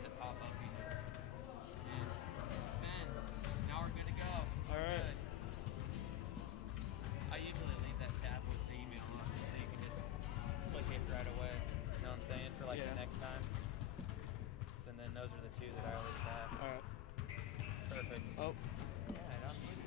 these that pop up, you just send. Now we're good to go. All right. Good. I usually leave that tab with the email on so you can just click it right away. You know what I'm saying? For like Yeah. the next time. And then those are the two that I always have. All right. Perfect. Oh. Yeah, I don't need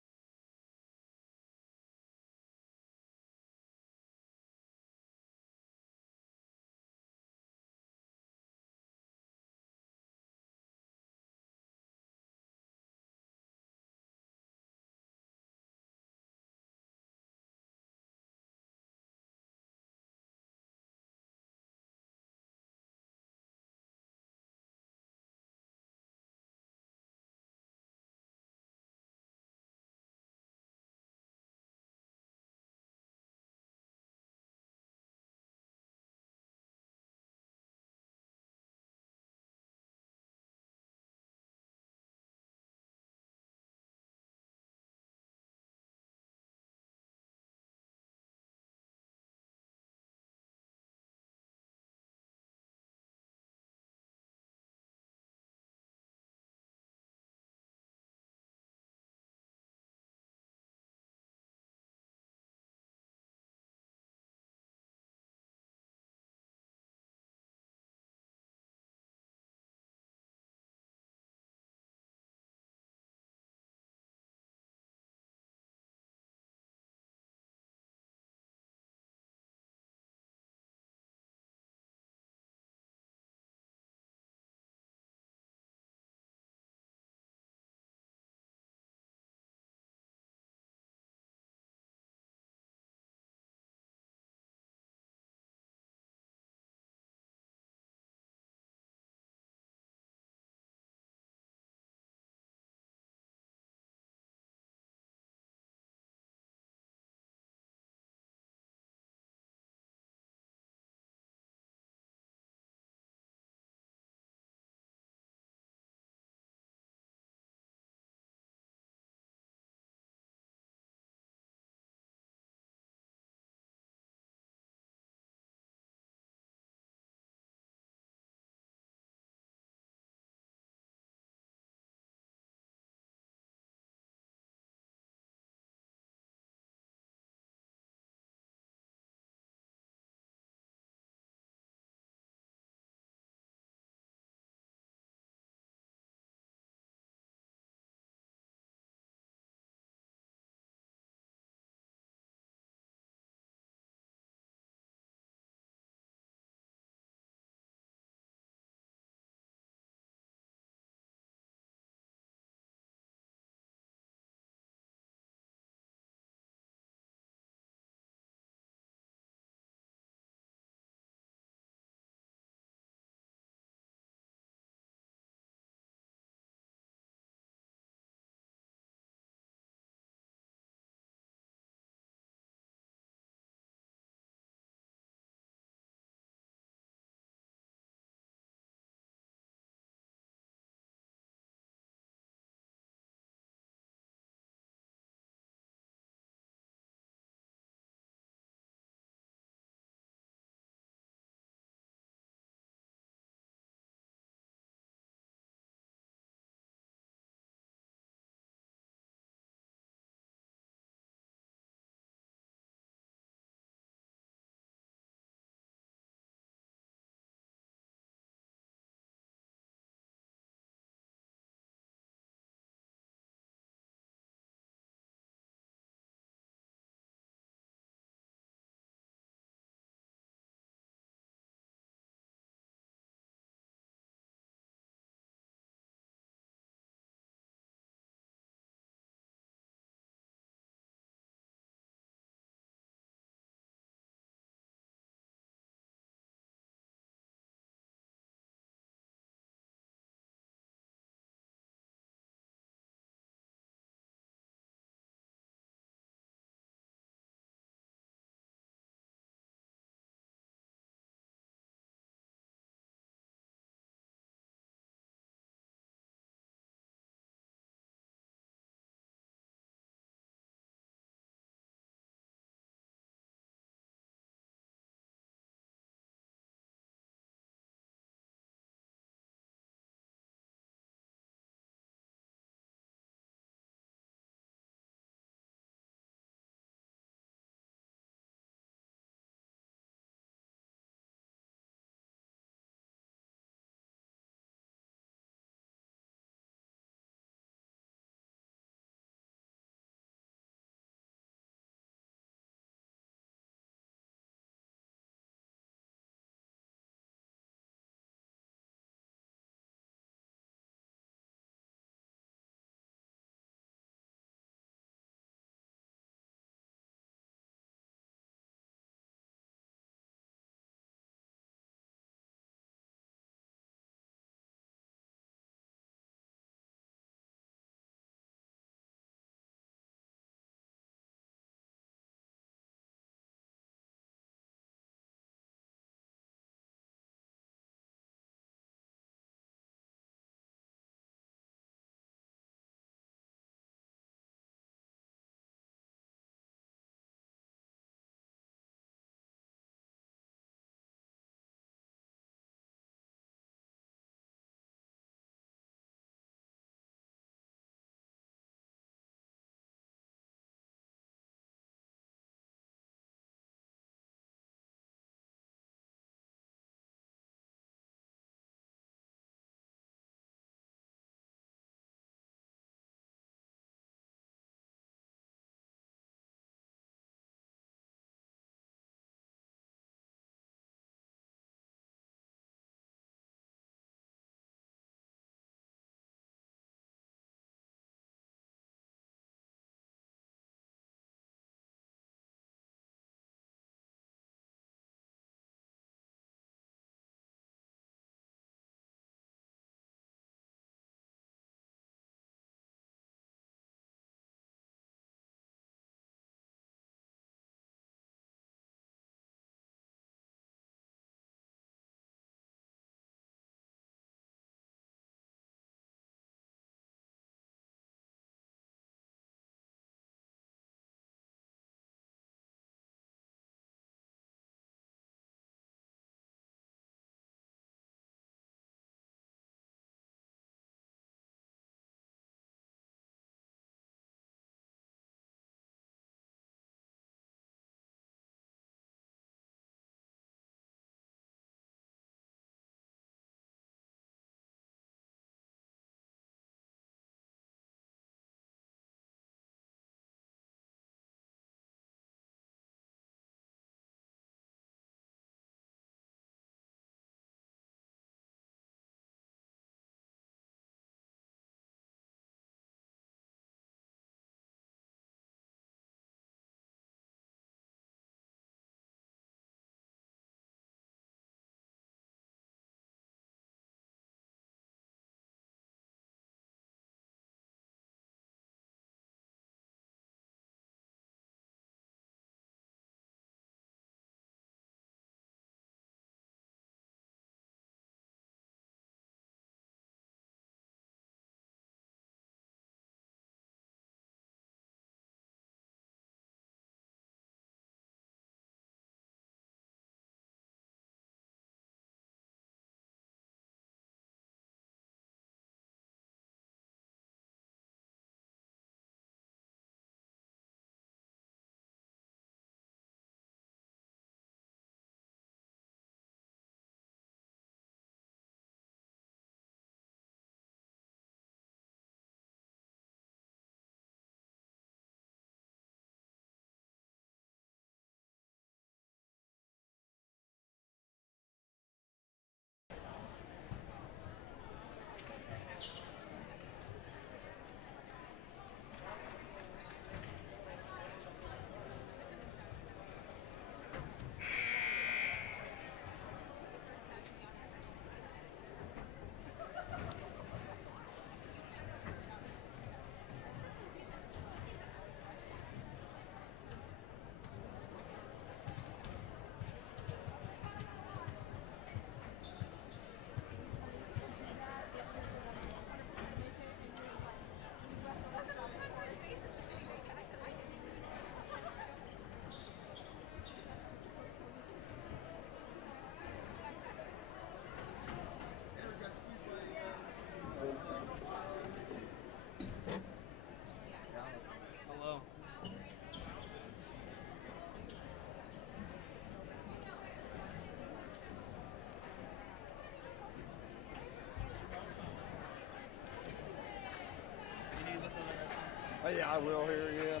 Yeah, I will here, yeah.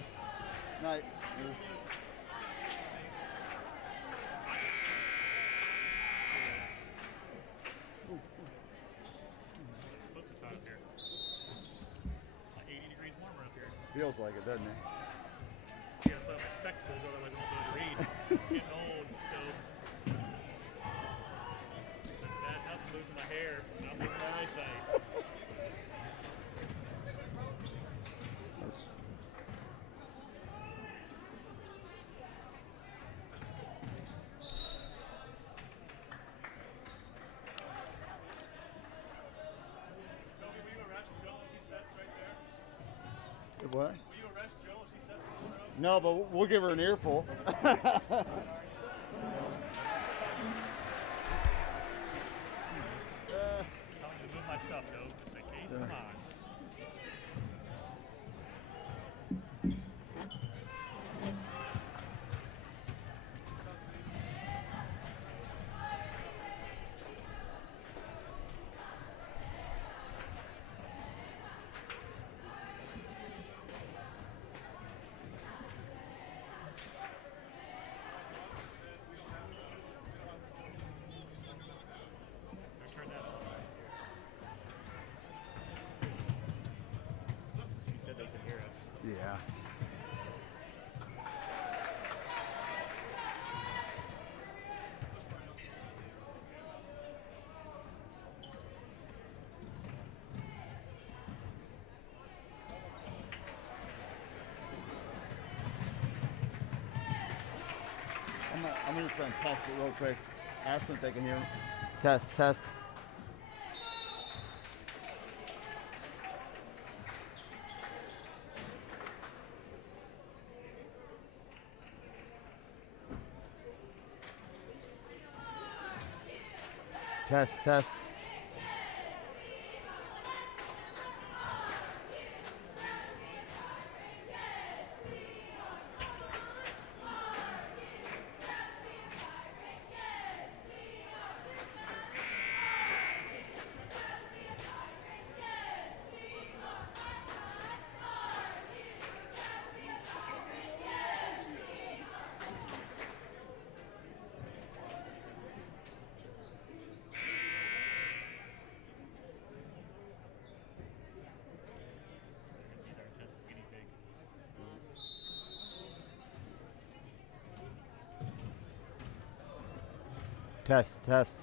Night. Supposed to hot up here. Like 80 degrees warmer up here. Feels like it, doesn't it? Yeah, I put on my spectacles, otherwise I won't be able to read. Getting old, so that's bad enough losing my hair, not losing my eyesight. Toby, will you arrest Jill if she sets right there? What? Will you arrest Jill if she sets in this room? No, but we'll give her an earful. Telling you to move my stuff, though, just in case. Come on. Turn that on. She said they could hear us. Yeah. I'm just going to test it real quick. Ask them if they can hear me. Test, test. Test, test. Either test the guinea pig. Test, test.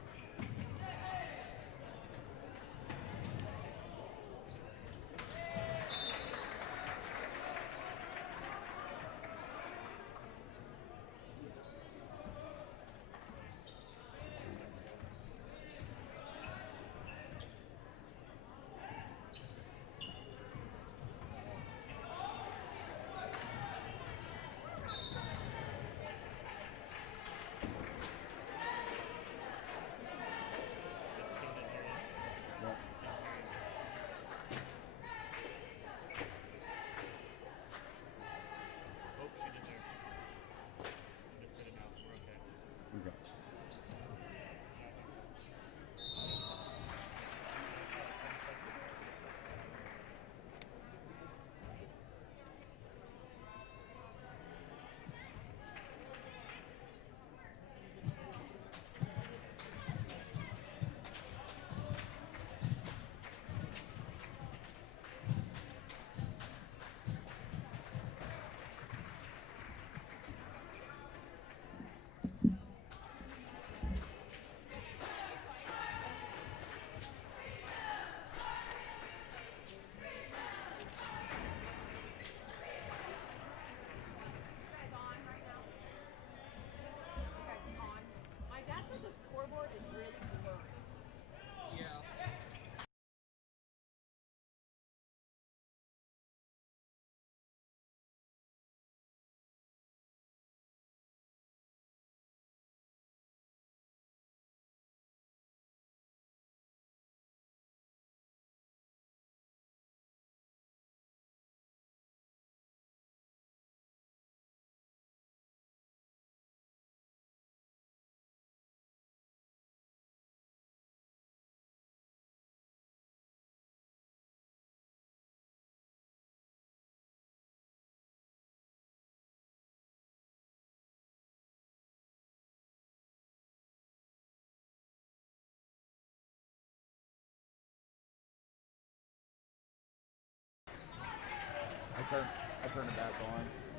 turned it back on.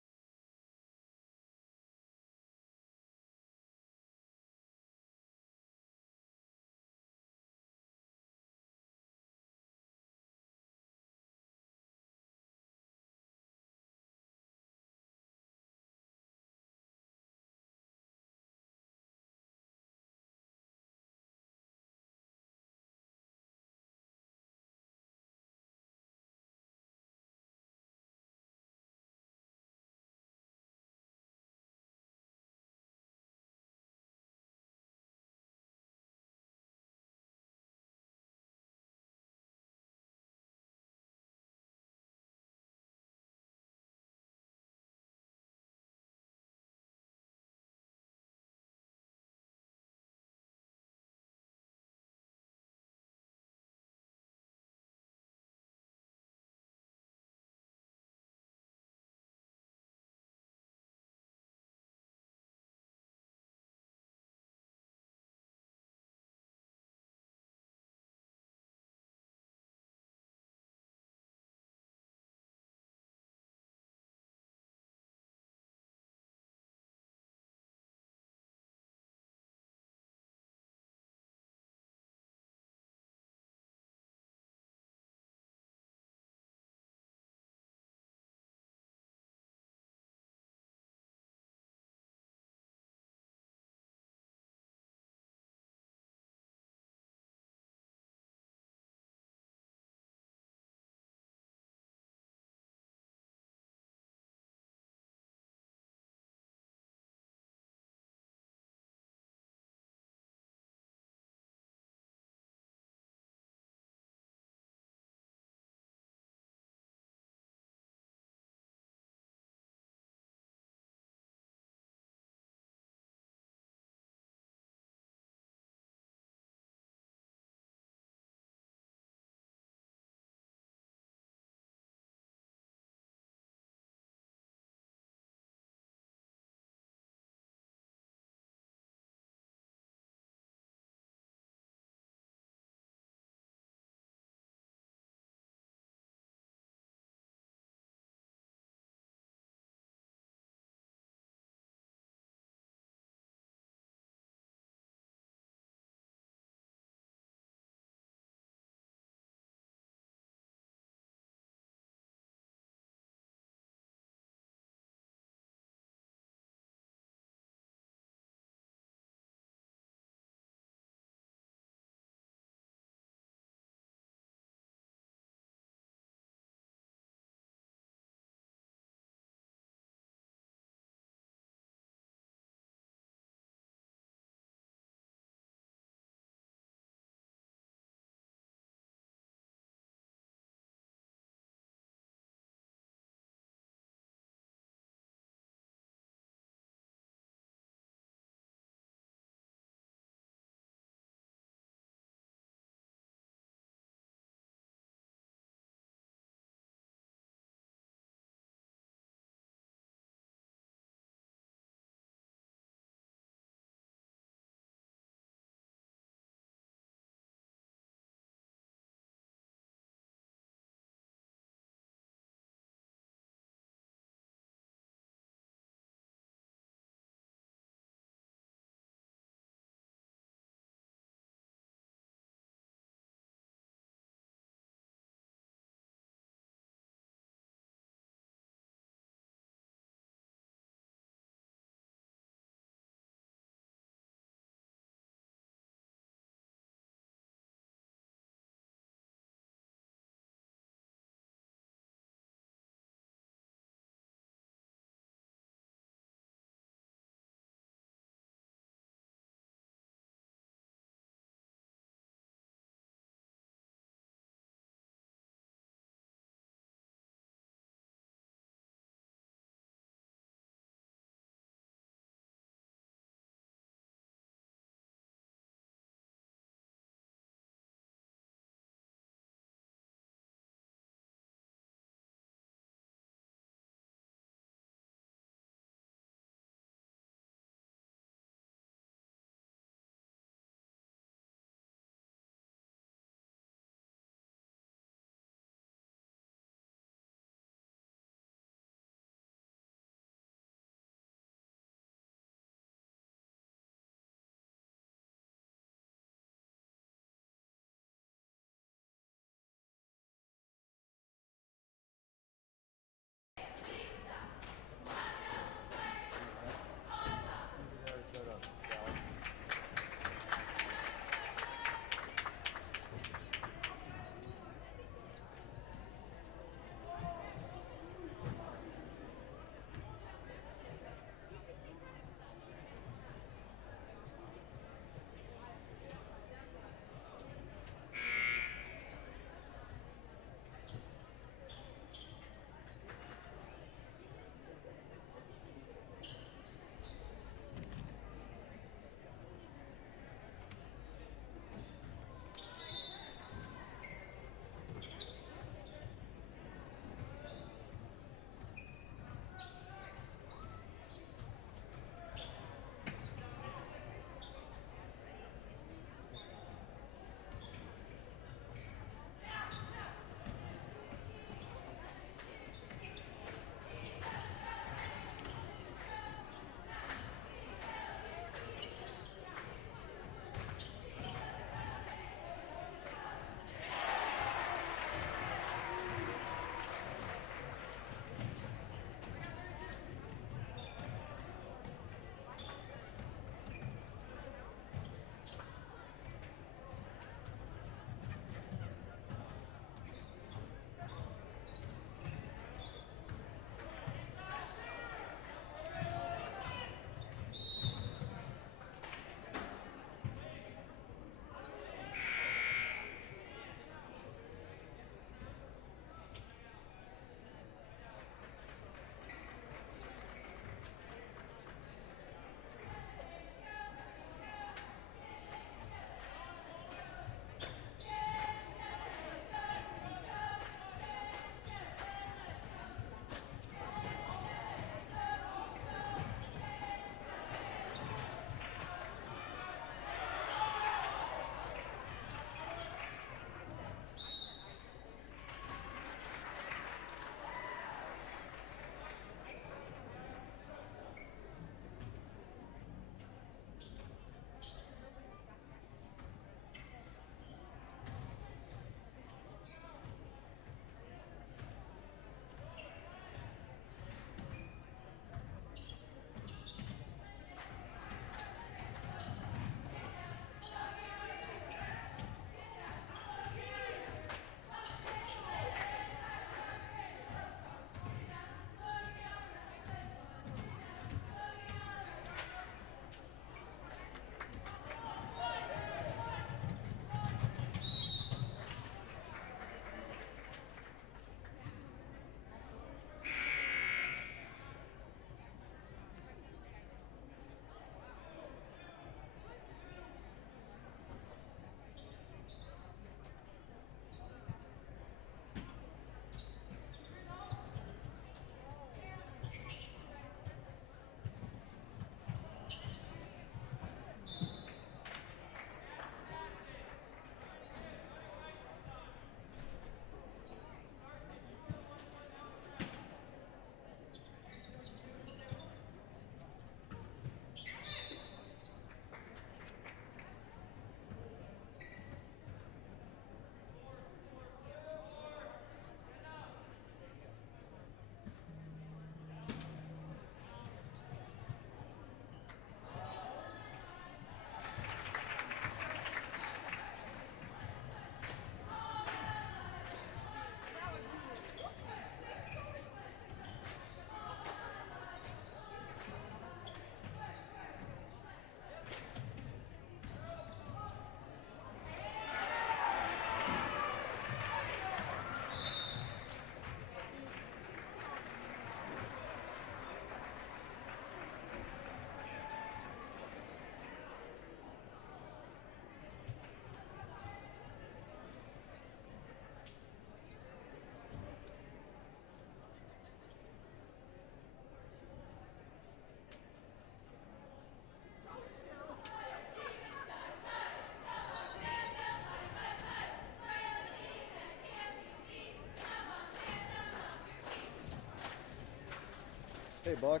Hey, Buck.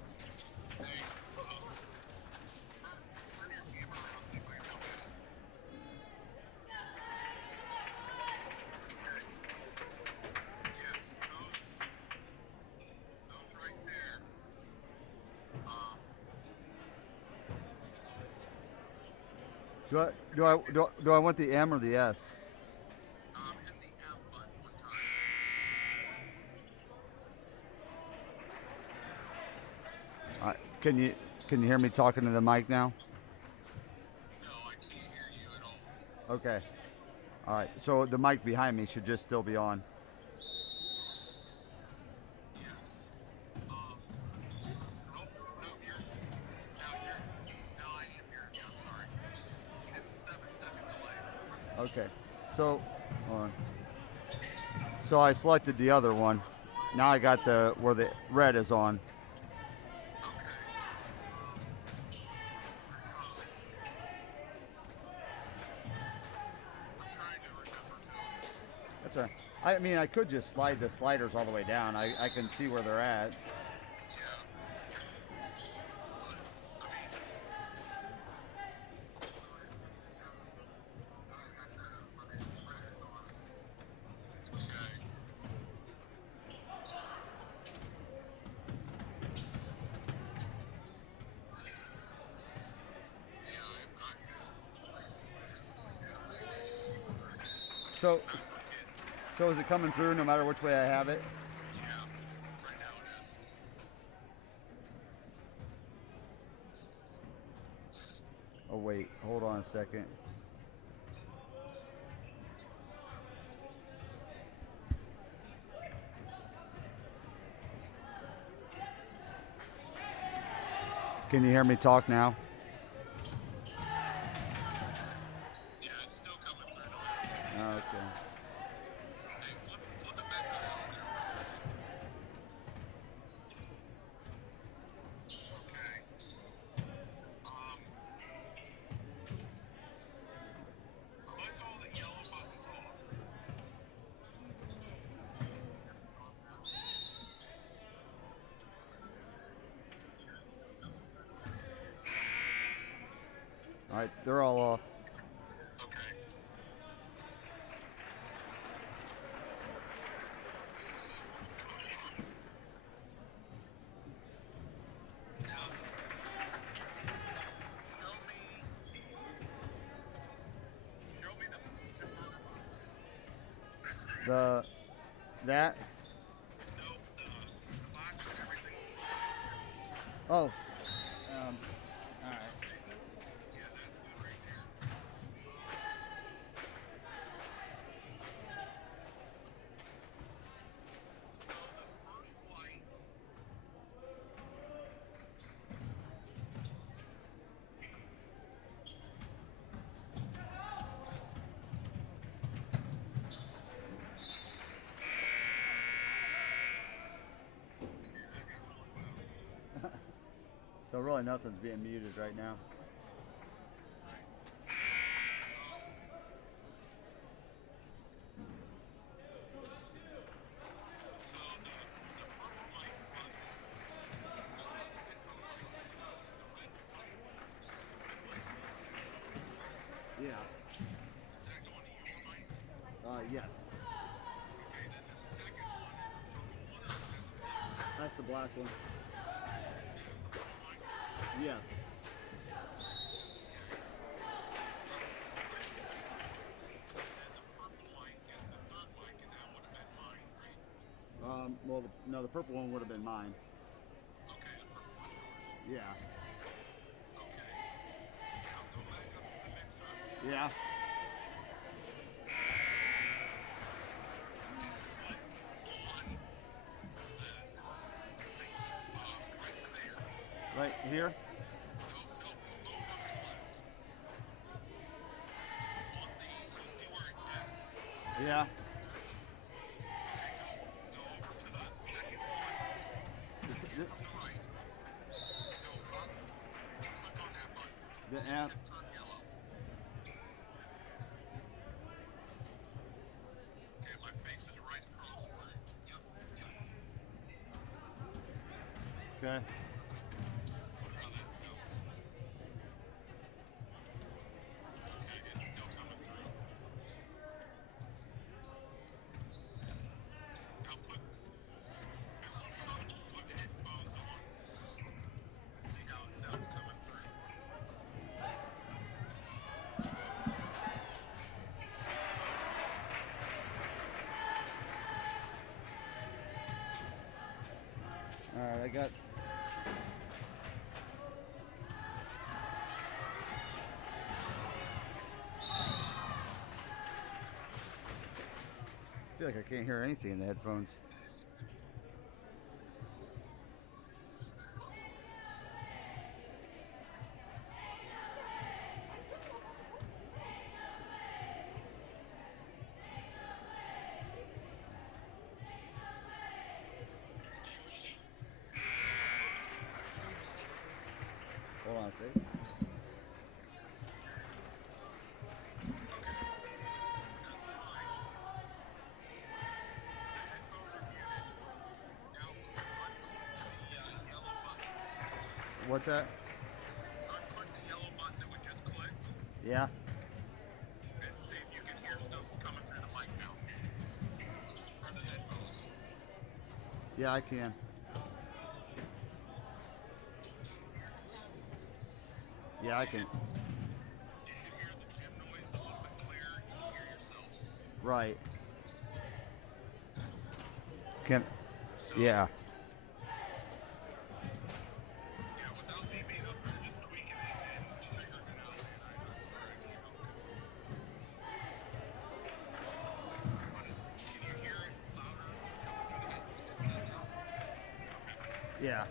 Do I want the M or the S? Can you hear me talking to the mic now? Okay. All right. So the mic behind me should just still be on. Okay. So, hold on. So I selected the other one. Now I got the where the red is on. That's right. I mean, I could just slide the sliders all the way down. I can see where they're at. So, so is it coming through no matter which way I have it? Oh wait, hold on a second. Can you hear me talk now? Okay. All right, they're all off. That. Oh. All right. So really nothing's being muted right now. Yeah. Yes. That's the black one. Yes. Well, no, the purple one would have been mine. Yeah. Yeah. Right here? Yeah. This, the app. Okay. How that sounds. Okay, it's still coming through. Now put headphones on. See how it sounds coming through. All right, I got. I feel like I can't hear anything in the headphones. Hold on a second. What's that? Unclick the yellow button that we just clicked Yeah. and see if you can hear stuff coming through the mic now. Or the headphones. Yeah, I can. Yeah, I can. You should hear the gym noise a little bit clearer. You can hear yourself. Right. Can. So, Yeah. yeah, without me being up there just tweaking it and figuring it out, man, I'm actually helping. Can you hear it louder coming through the headset now? Yeah.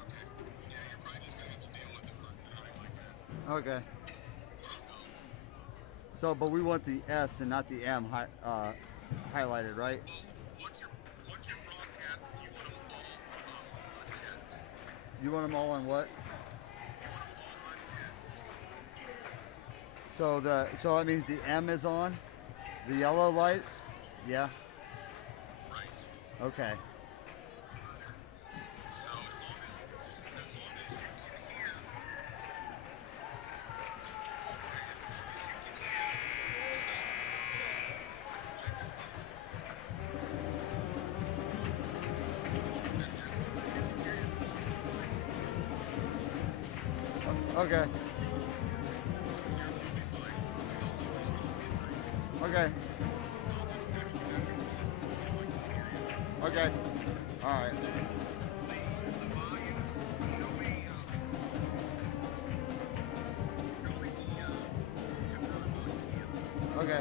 Okay. Yeah, you're probably just gonna have to deal with it for like that. Okay. So, but we want the S and not the M highlighted, right? Well, once you're broadcasting, you want them all unchecked. You want them all on what? You want them all unchecked. So that means the M is on, the yellow light. Yeah. Right. Okay. So as long as you can hear. Okay. Okay. Okay. All right. Okay.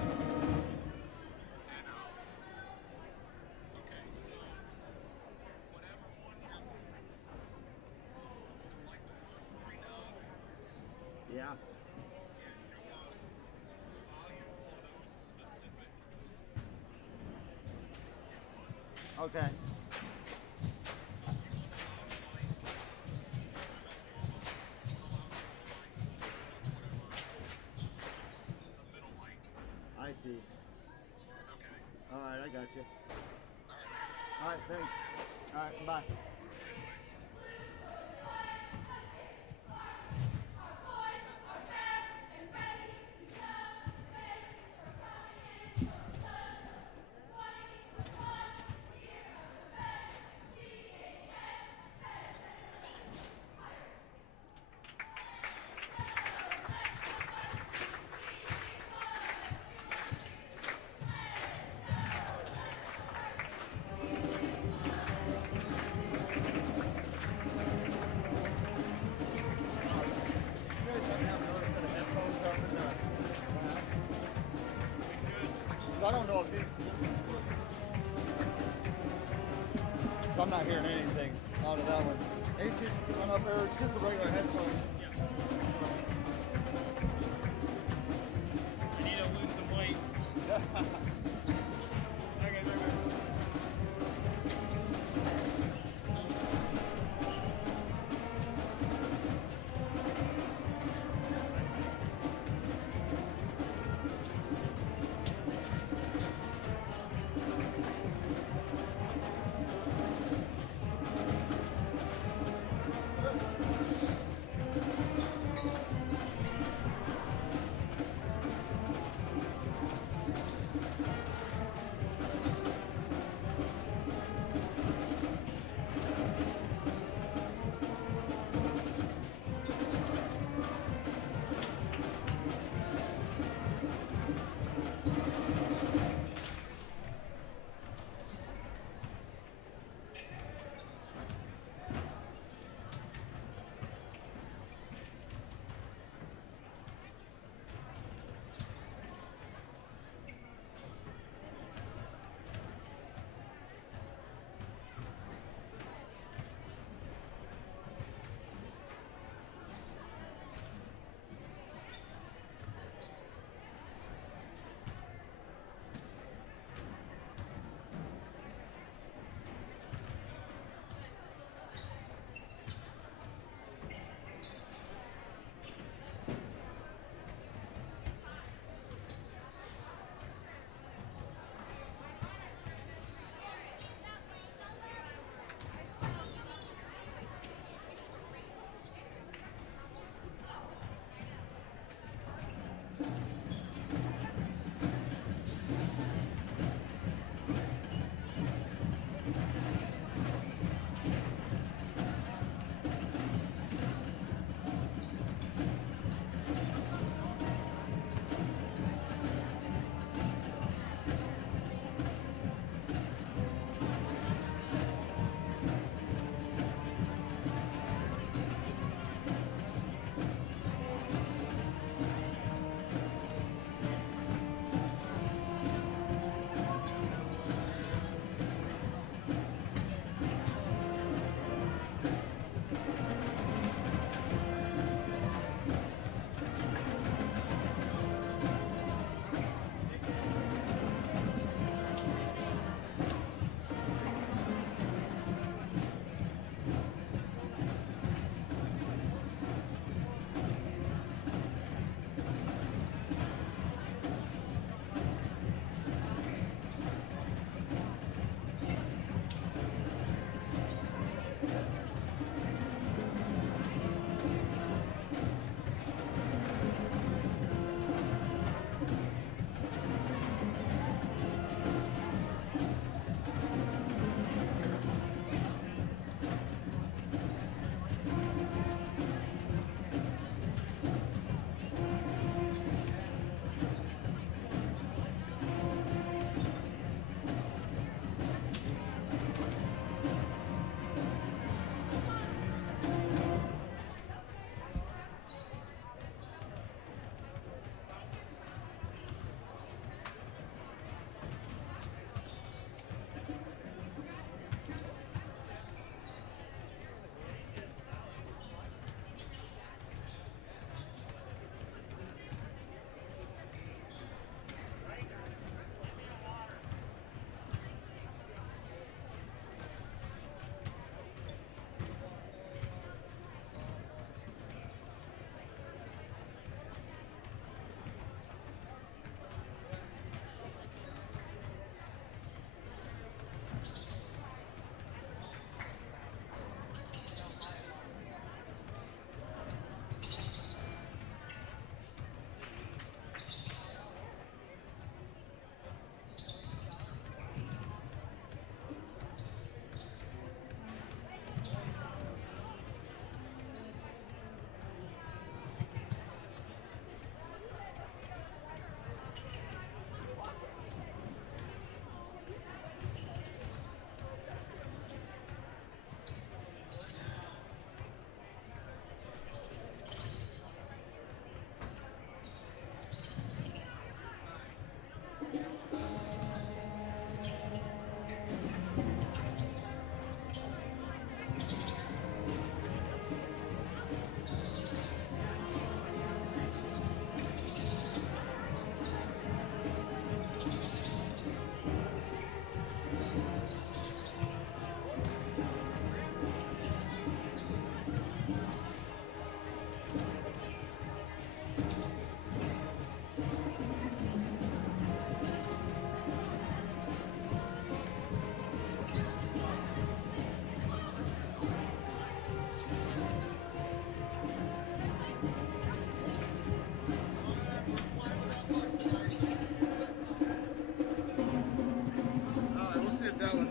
Yeah. Okay. I see. All right, I got you. All right, thanks. All right, bye. I don't know if these. So I'm not hearing anything out of that one. Ain't you run up there? It's just a regular headphone. I need to lose some weight. Okay, very good.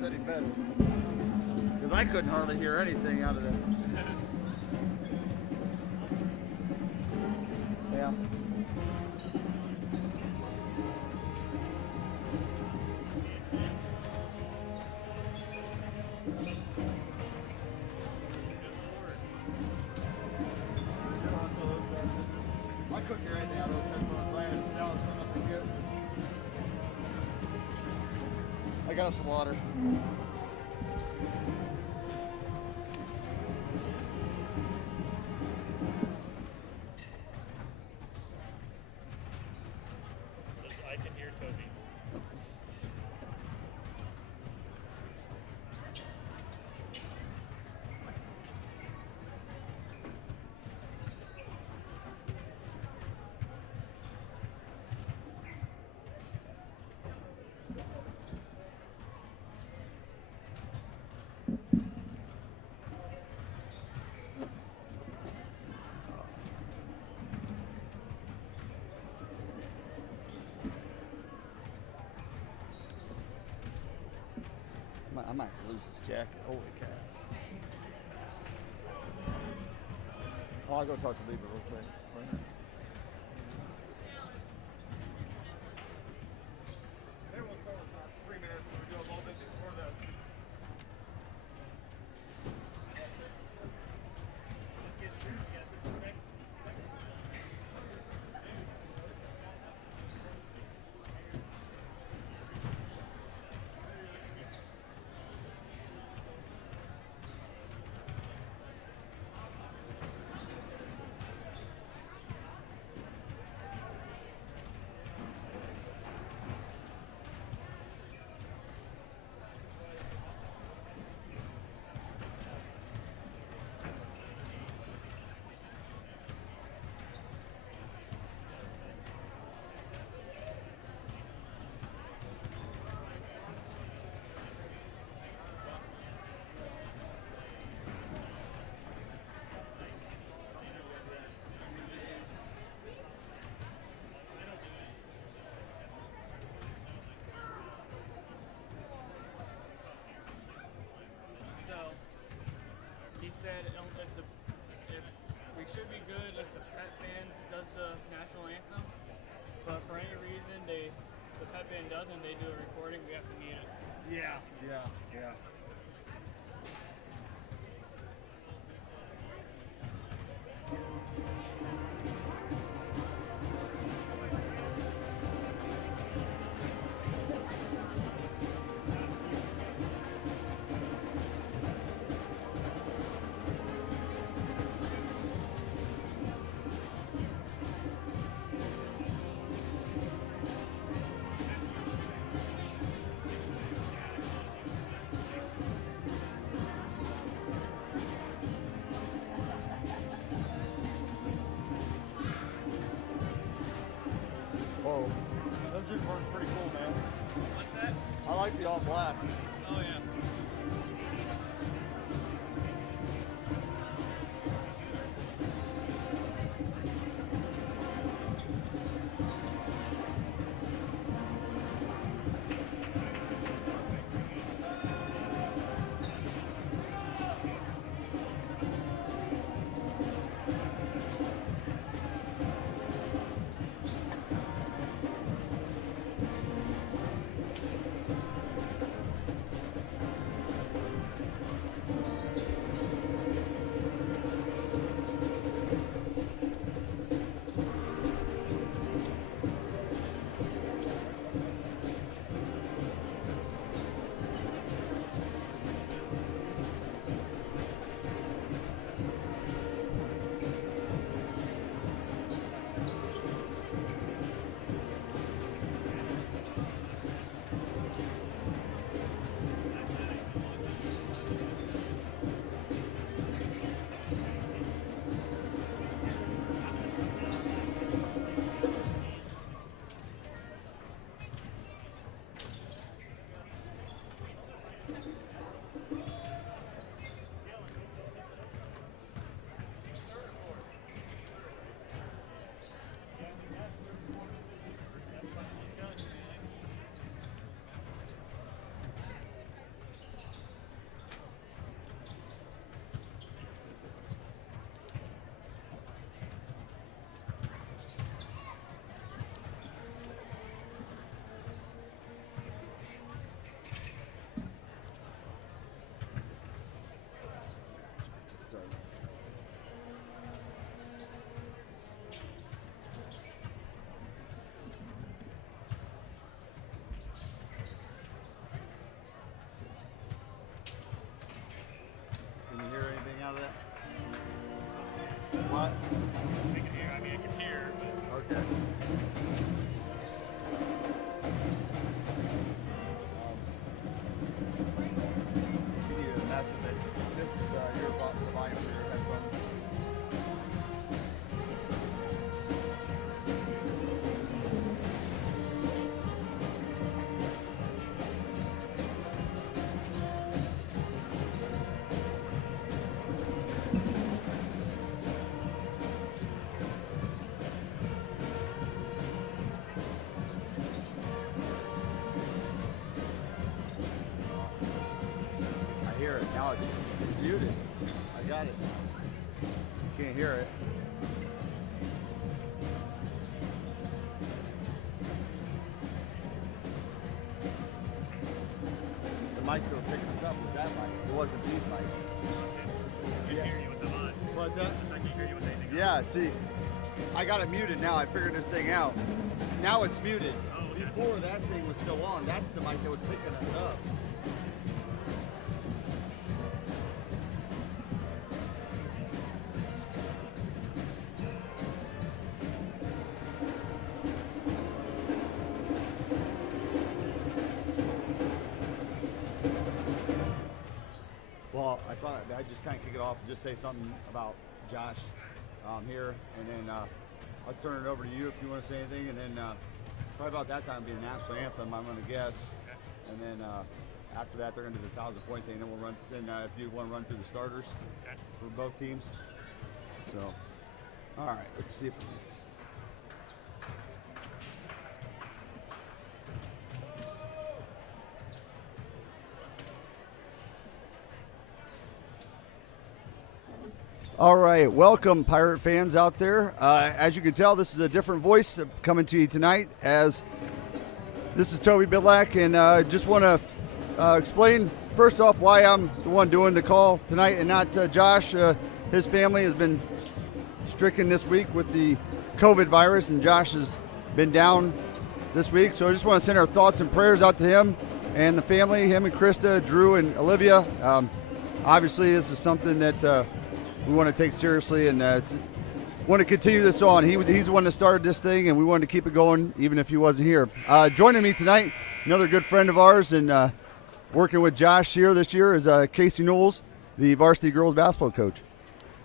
any better. Because I couldn't hardly hear anything out of that. Yeah. I couldn't hear anything out of those headphones. I had now it's nothing good. I got us some water. Says I can hear Toby. I might lose this jacket. Holy cow. Oh, I'll go talk to Lieber real quick. Hey, we'll start with about 3 minutes, so we do a little bit before the. So he said if we should be good if the pep band does the national anthem, but for any reason the pep band doesn't, they do a recording, we have to mute it. Yeah, yeah, yeah. Whoa. Those just run pretty cool, man. What's that? I like the all black. Oh yeah. muted. I got it. You can't hear it. The mics that was picking us up was that mic. It wasn't these mics. I can hear you with them on. What's that? I can't hear you with anything on. Yeah, see, I got it muted now. I figured this thing out. Now it's muted. Oh, okay. Before that thing was still on. That's the mic that was picking us up. Well, I thought I'd just kind of kick it off and just say something about Josh here, and then I'll turn it over to you if you want to say anything, and then probably about that time it'll be the national anthem, I'm going to guess, and then after that they're going to do the 1,000-point thing, and then we'll run. Then if you want to run through the starters for both teams. So, all right, let's see if we can do this. All right, welcome Pirate fans out there. As you can tell, this is a different voice coming to you tonight, as this is Toby Bidlack, and just want to explain first off why I'm the one doing the call tonight and not Josh. His family has been stricken this week with the COVID virus, and Josh has been down this week, so I just want to send our thoughts and prayers out to him and the family, him and Krista, Drew and Olivia. Obviously, this is something that we want to take seriously, and want to continue this on. He's the one that started this thing, and we wanted to keep it going even if he wasn't here. Joining me tonight, another good friend of ours, and working with Josh here this year is Casey Knowles, the varsity girls basketball coach.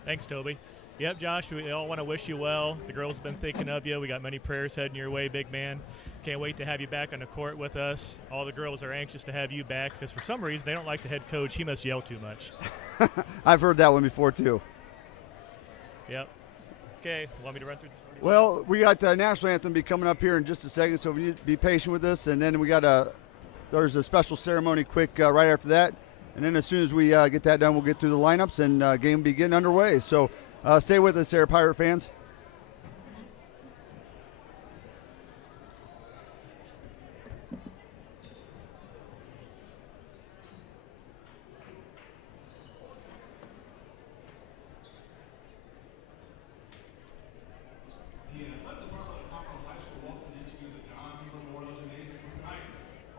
Thanks, Toby. Yep, Josh, we all want to wish you well. The girls have been thinking of you. We got many prayers heading your way, big man. Can't wait to have you back on the court with us. All the girls are anxious to have you back because for some reason they don't like the head coach. He must yell too much. I've heard that one before too. Yep. Okay, want me to run through this? Well, we got the national anthem be coming up here in just a second, so we need to be patient with us. And then we got there's a special ceremony quick right after that. And then as soon as we get that done, we'll get through the lineups and game will be getting underway. So stay with us there, Pirate fans.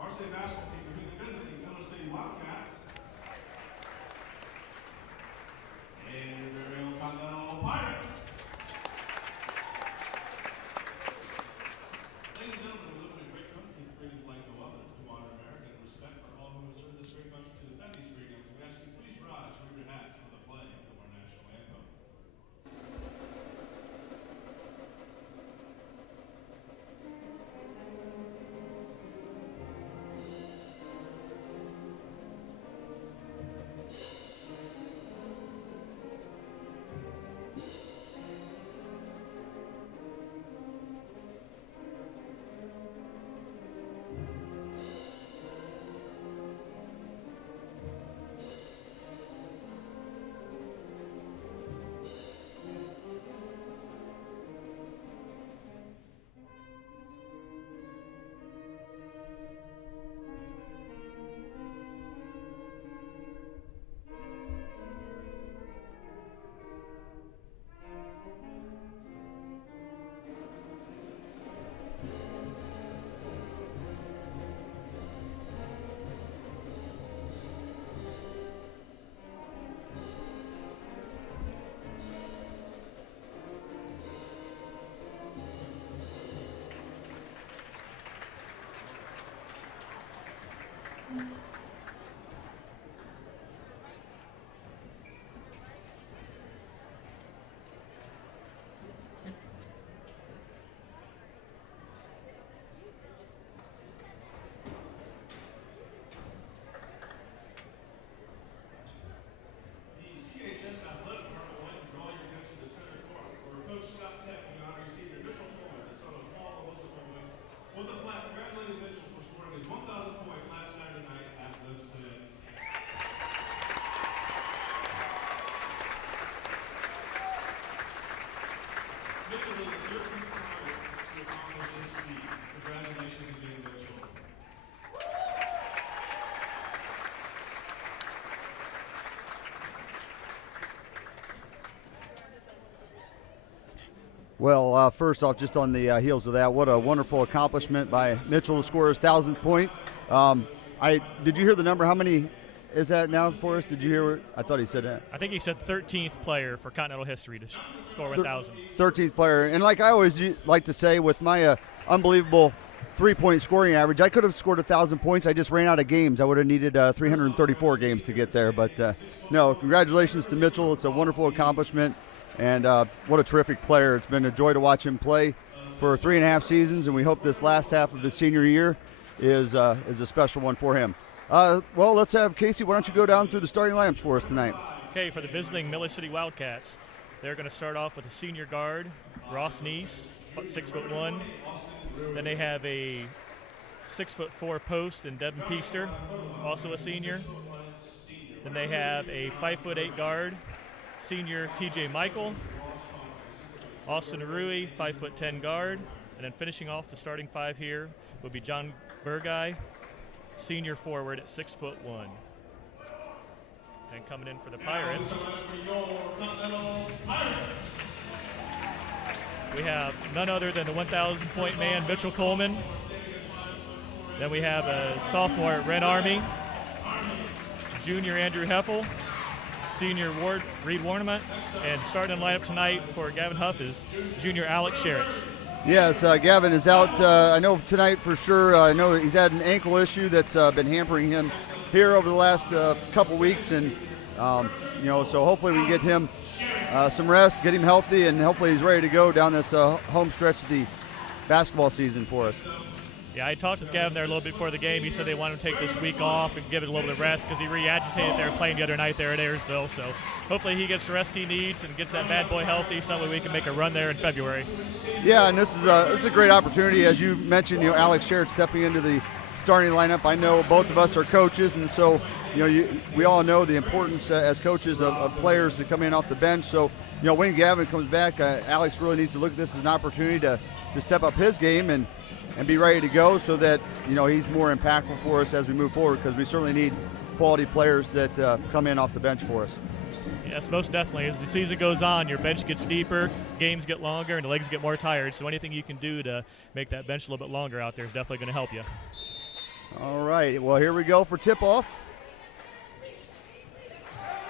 Varsity basketball team will be the visiting Miller City Wildcats. And your very own Continental Pirates. Ladies and gentlemen, we live in a great country with freedoms like no other. To honor America and respect for all who have served this great country to defend these freedoms, we ask you please rise and remove your hats for the playing of our national anthem. Was a flat. Congratulating Mitchell for scoring his 1,000 points last Saturday night at Well, first off, just on the heels of that, what a wonderful accomplishment by Mitchell to score his 1,000th point. Did you hear the number? How many is that now for us? Did you hear? I thought he said that. I think he said 13th player for Continental history to score 1,000. 13th player. And like I always like to say, with my unbelievable three-point scoring average, I could have scored 1,000 points. I just ran out of games. I would have needed 334 games to get there. But no, congratulations to Mitchell. It's a wonderful accomplishment. And what a terrific player. It's been a joy to watch him play for 3.5 seasons, and we hope this last half of his senior year is a special one for him. Well, let's have Casey. Why don't you go down through the starting lineups for us tonight? Okay, for the visiting Miller City Wildcats, they're going to start off with a senior guard, Ross Neese, 6'1". Then they have a 6'4" post in Devin Peaster, also a senior. Then they have a 5'8" guard, senior TJ Michael, Austin Rui, 5'10" guard, and then finishing off the starting five here will be John Burguy, senior forward at 6'1". And coming in for the Pirates, we have none other than the 1,000-point man, Mitchell Coleman. Then we have a sophomore at Red Army, junior Andrew Heffel, senior Reed Warnament, and starting in lineup tonight for Gavin Huff is junior Alex Sheritz. Yes, Gavin is out. I know tonight for sure. I know he's had an ankle issue that's been hampering him here over the last couple weeks, and so hopefully we can get him some rest, get him healthy, and hopefully he's ready to go down this home stretch of the basketball season for us. Yeah, I talked with Gavin there a little bit before the game. He said they wanted to take this week off and give it a little bit of rest because he re-agitated there playing the other night there at Ayersville. So hopefully he gets the rest he needs and gets that bad boy healthy so that we can make a run there in February. Yeah, and this is a great opportunity. As you mentioned, Alex Sheritz stepping into the starting lineup. I know both of us are coaches, and so we all know the importance as coaches of players that come in off the bench. So when Gavin comes back, Alex really needs to look at this as an opportunity to step up his game and be ready to go so that he's more impactful for us as we move forward, because we certainly need quality players that come in off the bench for us. Yes, most definitely. As the season goes on, your bench gets deeper, games get longer, and the legs get more tired. So anything you can do to make that bench a little bit longer out there is definitely going to help you. All right, well, here we go for tip-off.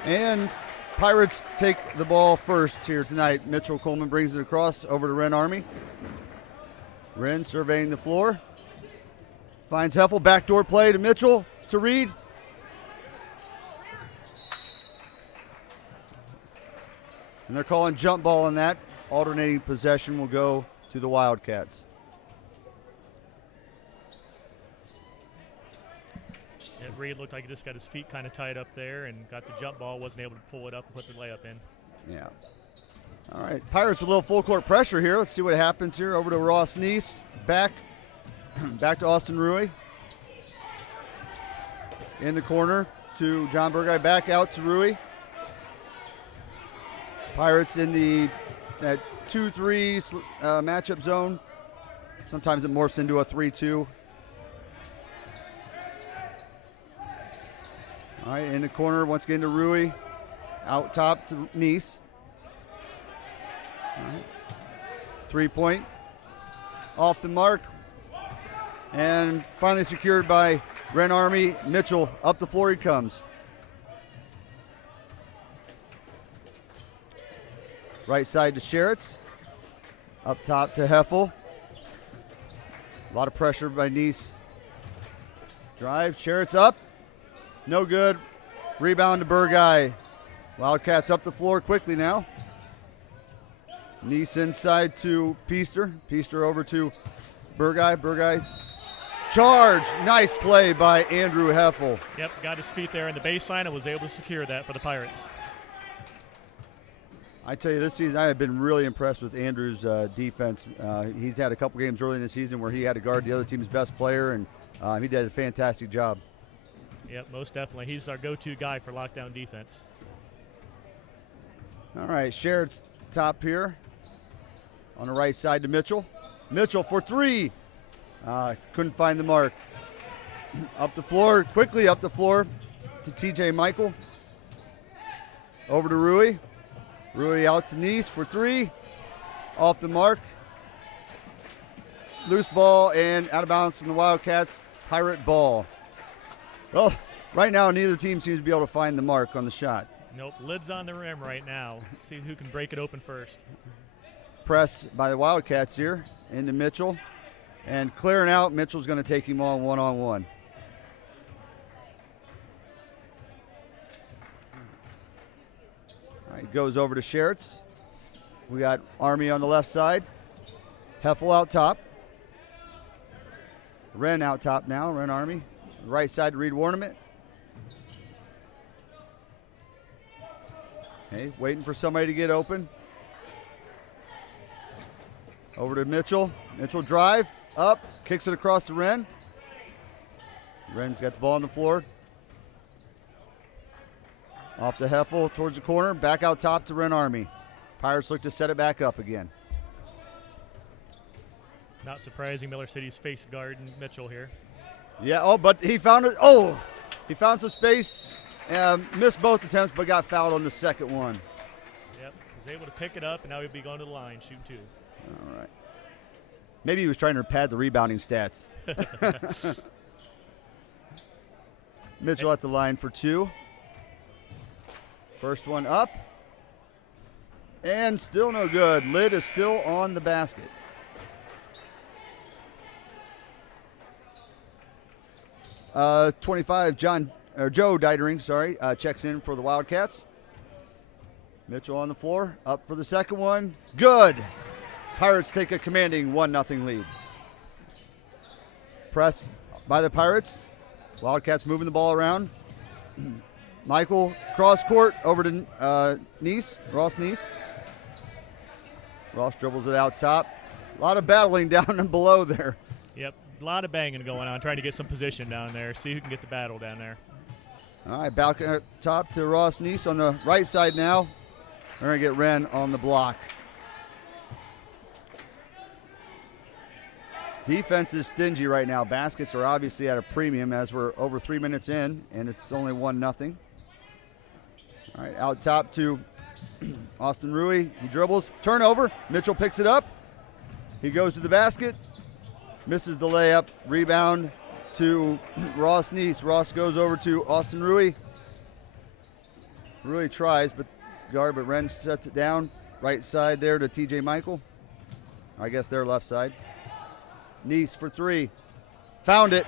And Pirates take the ball first here tonight. Mitchell Coleman brings it across over to Ren Army. Ren surveying the floor. Finds Heffel, backdoor play to Mitchell, to Reed. And they're calling jump ball on that. Alternating possession will go to the Wildcats. Yeah, Reed looked like he just got his feet kind of tied up there and got the jump ball, wasn't able to pull it up and put the layup in. Yeah. All right, Pirates with a little full court pressure here. Let's see what happens here. Over to Ross Neese. Back to Austin Rui. In the corner to John Burguy. Back out to Rui. Pirates in that 2-3 matchup zone. Sometimes it morphs into a 3-2. All right, in the corner once again to Rui. Out top to Neese. All right. 3-point. Off the mark. And finally secured by Ren Army. Mitchell, up the floor he comes. Right side to Sheritz. Up top to Heffel. A lot of pressure by Neese. Drive, Sheritz up. No good. Rebound to Burguy. Wildcats up the floor quickly now. Neese inside to Peaster. Peaster over to Burguy. Burguy charge. Nice play by Andrew Heffel. Yep, got his feet there in the baseline and was able to secure that for the Pirates. I tell you, this season I have been really impressed with Andrew's defense. He's had a couple games early in the season where he had to guard the other team's best player, and he did a fantastic job. Yep, most definitely. He's our go-to guy for lockdown defense. All right, Sheritz top here. On the right side to Mitchell. Mitchell for three. Couldn't find the mark. Up the floor, quickly up the floor to TJ Michael. Over to Rui. Rui out to Neese for three. off the mark. Loose ball and out of bounds from the Wildcats. Pirate ball. Well, right now neither team seems to be able to find the mark on the shot. Nope, lid's on the rim right now. See who can break it open first. Press by the Wildcats here into Mitchell. And clearing out, Mitchell's going to take him on one-on-one. All right, goes over to Sheritz. We got Army on the left side. Heffel out top. Wren out top now, Wren Army. Right side to Reed Warnament. Okay, waiting for somebody to get open. Over to Mitchell. Mitchell drive, up, kicks it across to Wren. Wren's got the ball on the floor. Off to Heffel towards the corner, back out top to Wren Army. Pirates look to set it back up again. Not surprising, Miller City's face guard Mitchell here. Yeah, oh, but he found it. Oh, he found some space. Missed both attempts, but got fouled on the second one. Yep, was able to pick it up, and now he'd be going to the line, shooting two. All right. Maybe he was trying to pad the rebounding stats. Mitchell at the line for two. First one up. And still no good. Lid is still on the basket. Uh, 25, Joe Dietering, checks in for the Wildcats. Mitchell on the floor, up for the second one. Good. Pirates take a commanding 1-0 lead. Press by the Pirates. Wildcats moving the ball around. Michael cross court over to Ross Neese. Ross dribbles it out top. A lot of battling down and below there. Yep, a lot of banging going on, trying to get some position down there, see who can get the battle down there. All right, back top to Ross Neese on the right side now. We're going to get Wren on the block. Defense is stingy right now. Baskets are obviously at a premium as we're over 3 minutes in, and it's only 1-0. All right, out top to Austin Rui. He dribbles, turnover. Mitchell picks it up. He goes to the basket, misses the layup. Rebound to Ross Neese. Ross goes over to Austin Rui. Rui tries, but Wren sets it down. Right side there to TJ Michael. I guess their left side. Neese for three. Found it.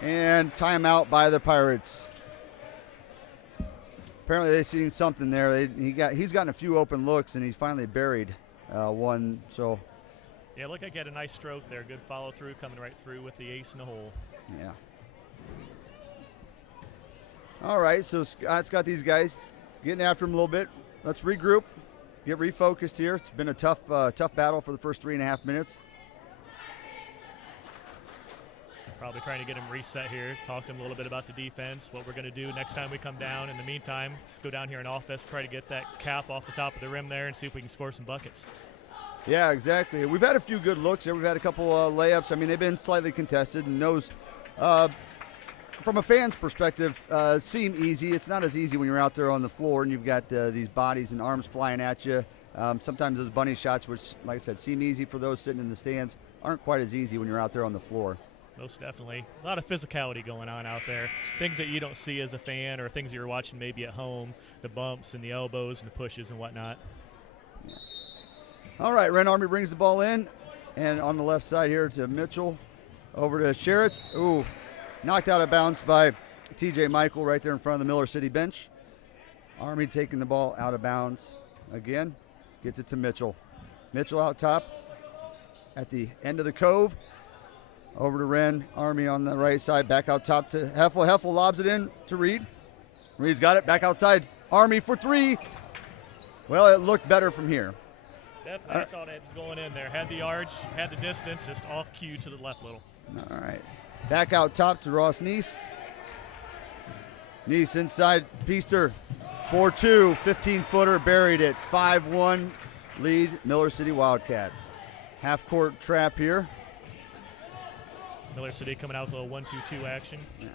And timeout by the Pirates. Apparently they've seen something there. He's gotten a few open looks, and he's finally buried one. So yeah, look like he had a nice stroke there. Good follow through, coming right through with the ace in the hole. Yeah. All right, so Scott's got these guys getting after him a little bit. Let's regroup, get refocused here. It's been a tough battle for the first 3.5 minutes. Probably trying to get him reset here. Talk to him a little bit about the defense, what we're going to do next time we come down. In the meantime, let's go down here in offense, try to get that cap off the top of the rim there and see if we can score some buckets. Yeah, exactly. We've had a few good looks there. We've had a couple layups. I mean, they've been slightly contested, and those, from a fan's perspective, seem easy. It's not as easy when you're out there on the floor and you've got these bodies and arms flying at you. Sometimes those bunny shots, which, like I said, seem easy for those sitting in the stands, aren't quite as easy when you're out there on the floor. Most definitely. A lot of physicality going on out there. Things that you don't see as a fan or things you're watching maybe at home, the bumps and the elbows and the pushes and whatnot. Yeah. All right, Wren Army brings the ball in, and on the left side here to Mitchell, over to Sheritz. Ooh, knocked out of bounds by TJ Michael right there in front of the Miller City bench. Army taking the ball out of bounds again, gets it to Mitchell. Mitchell out top at the end of the cove. Over to Wren Army on the right side, back out top to Heffel. Heffel lobs it in to Reed. Reed's got it, back outside. Army for three. Well, it looked better from here. Definitely, I thought it was going in there. Had the yards, had the distance, just off cue to the left little. All right. Back out top to Ross Neese. Neese inside, Peaster. 4-2, 15-footer, buried it. 5-1 lead, Miller City Wildcats. Half-court trap here. Miller City coming out with a little 1-2-2 action. Yeah.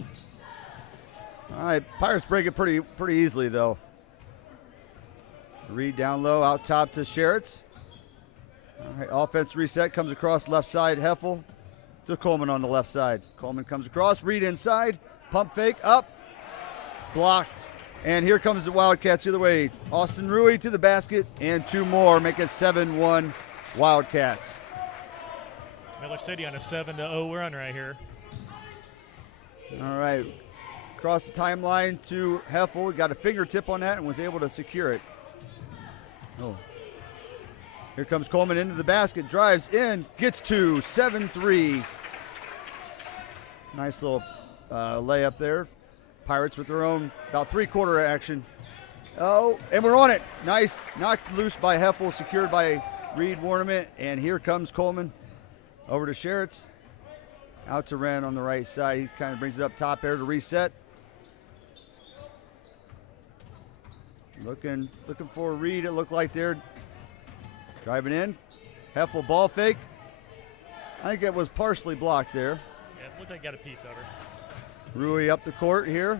All right, Pirates break it pretty easily, though. Reed down low, out top to Schertz. All right, offense reset, comes across left side, Heffel to Coleman on the left side. Coleman comes across, Reed inside, pump fake, up, blocked. And here comes the Wildcats the other way. Austin Rui to the basket, and 2 more, make it 7-1 Wildcats. Miller City on a 7-0 run right here. All right, across the timeline to Heffel. Got a fingertip on that and was able to secure it. Oh. Here comes Coleman into the basket, drives in, gets 2, 7-3. Nice little layup there. Pirates with their own about 3-quarter action. Oh, and we're on it. Nice, knocked loose by Heffel, secured by Reed Warnament. And here comes Coleman over to Schertz. Out to Wren on the right side. He kind of brings it up top there to reset. Looking for Reed, it looked like they're driving in. Heffel ball fake. I think it was partially blocked there. Yeah, it looked like he got a piece of her. Rui up the court here.